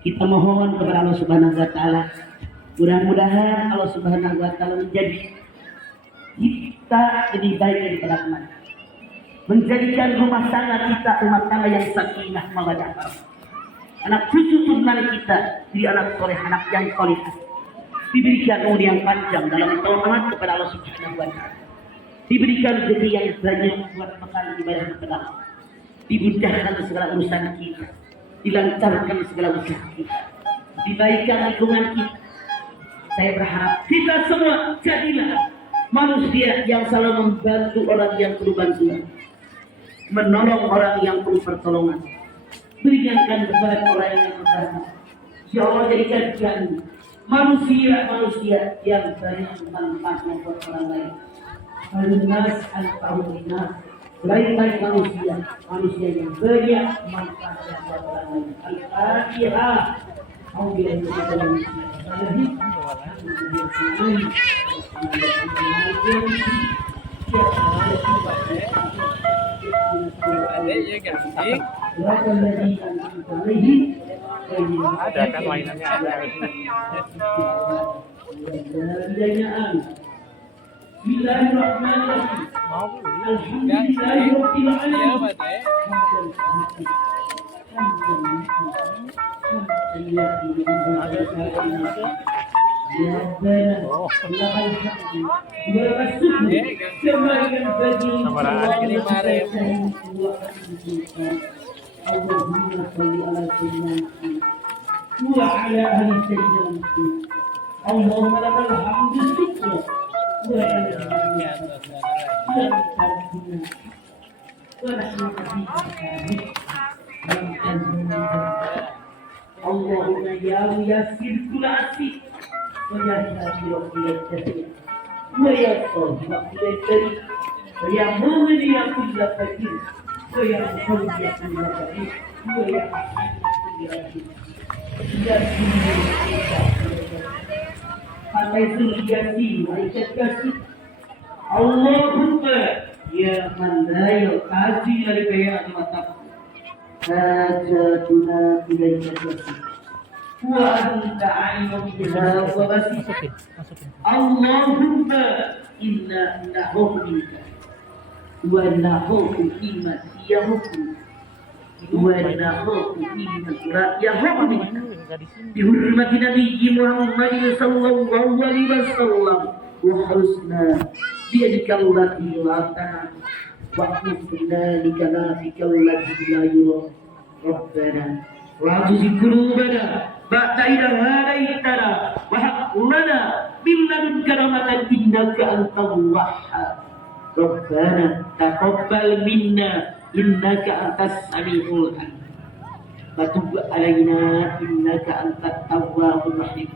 Kita mohon kepada Allah Subhanahu wa taala. Mudah-mudahan Allah Subhanahu wa taala menjadi kita lebih baik daripada kemarin. Menjadikan rumah tangga kita rumah tangga yang sakinah mawaddah. Anak cucu turunan kita jadi anak soleh, anak yang soleh. Diberikan umur yang panjang dalam taat kepada Allah Subhanahu wa taala. Diberikan rezeki yang banyak buat bekal ibadah kepada Allah. Dimudahkan segala urusan kita. Dilancarkan segala usaha kita. Dibaikkan lingkungan kita. Saya berharap kita semua jadilah manusia yang selalu membantu orang yang perlu bantuan, menolong orang yang perlu pertolongan, berikan kepada orang yang berharga. Ya Allah, jadikan kami manusia yang banyak manfaatnya buat orang lain. Al-nas al-ta'ulinas, baik-baik manusia yang banyak manfaatnya buat orang lain. Al-Fatihah. Ada kan mainannya ada. Bismillahirrahmanirrahim. Alhamdulillahirabbil alamin. Allahumma lakal hamdu syukran wa Allahumma ya muyassir kull asir wa ya sahir kull kasir wa ya sahib kull karim wa ya mu'min ya kull fakir wa ya mu'min ya kull fakir wa ya hakim kull rahim ya sampai surgasi malaikat kasih Allahumma ya man la yuqasi al bayan wa taqwa hajatuna ilaika kasih wa anta alim biha wa basir Allahumma inna na'udzuka wa na'udzu bima yahukum wa na'udzu bima yahukum bi hurmati nabiyyi Muhammad sallallahu alaihi wasallam wa husna biyadika allati la tanam wa qulna likalafika allati la yura rabbana wa tuzigh qulubana ba'da idh hadaytana wa hab lana min ladunka rahmatan innaka antal wahhab rabbana taqabbal minna innaka antas samiul alim wa tub alaina innaka antat tawwabur rahim.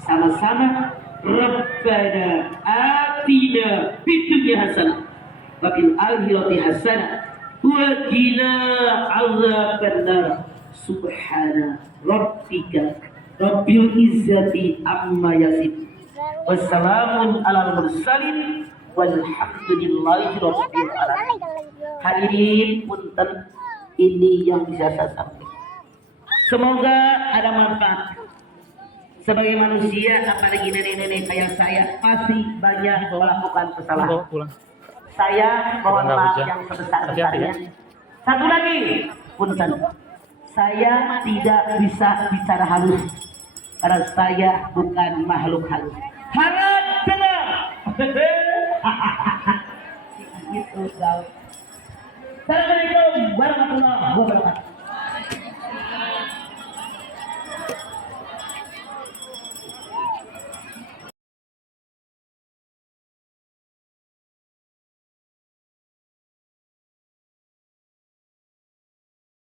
Sama-sama Rabbana atina fid dunya hasanah wa fil akhirati hasanah wa qina adzabannar. Subhana rabbika rabbil izzati amma yasifun. Wassalamun alal mursalin Walhamdulillahi rabbil alamin. Hadirin punten, ini yang bisa saya sampaikan. Semoga ada manfaat. Sebagai manusia, apalagi nenek-nenek kayak saya, pasti banyak melakukan kesalahan. Saya mohon maaf yang sebesar-besarnya. Satu lagi, punten, saya tidak bisa bicara halus karena saya bukan makhluk halus. Harap dengar. Assalamualaikum warahmatullahi wabarakatuh.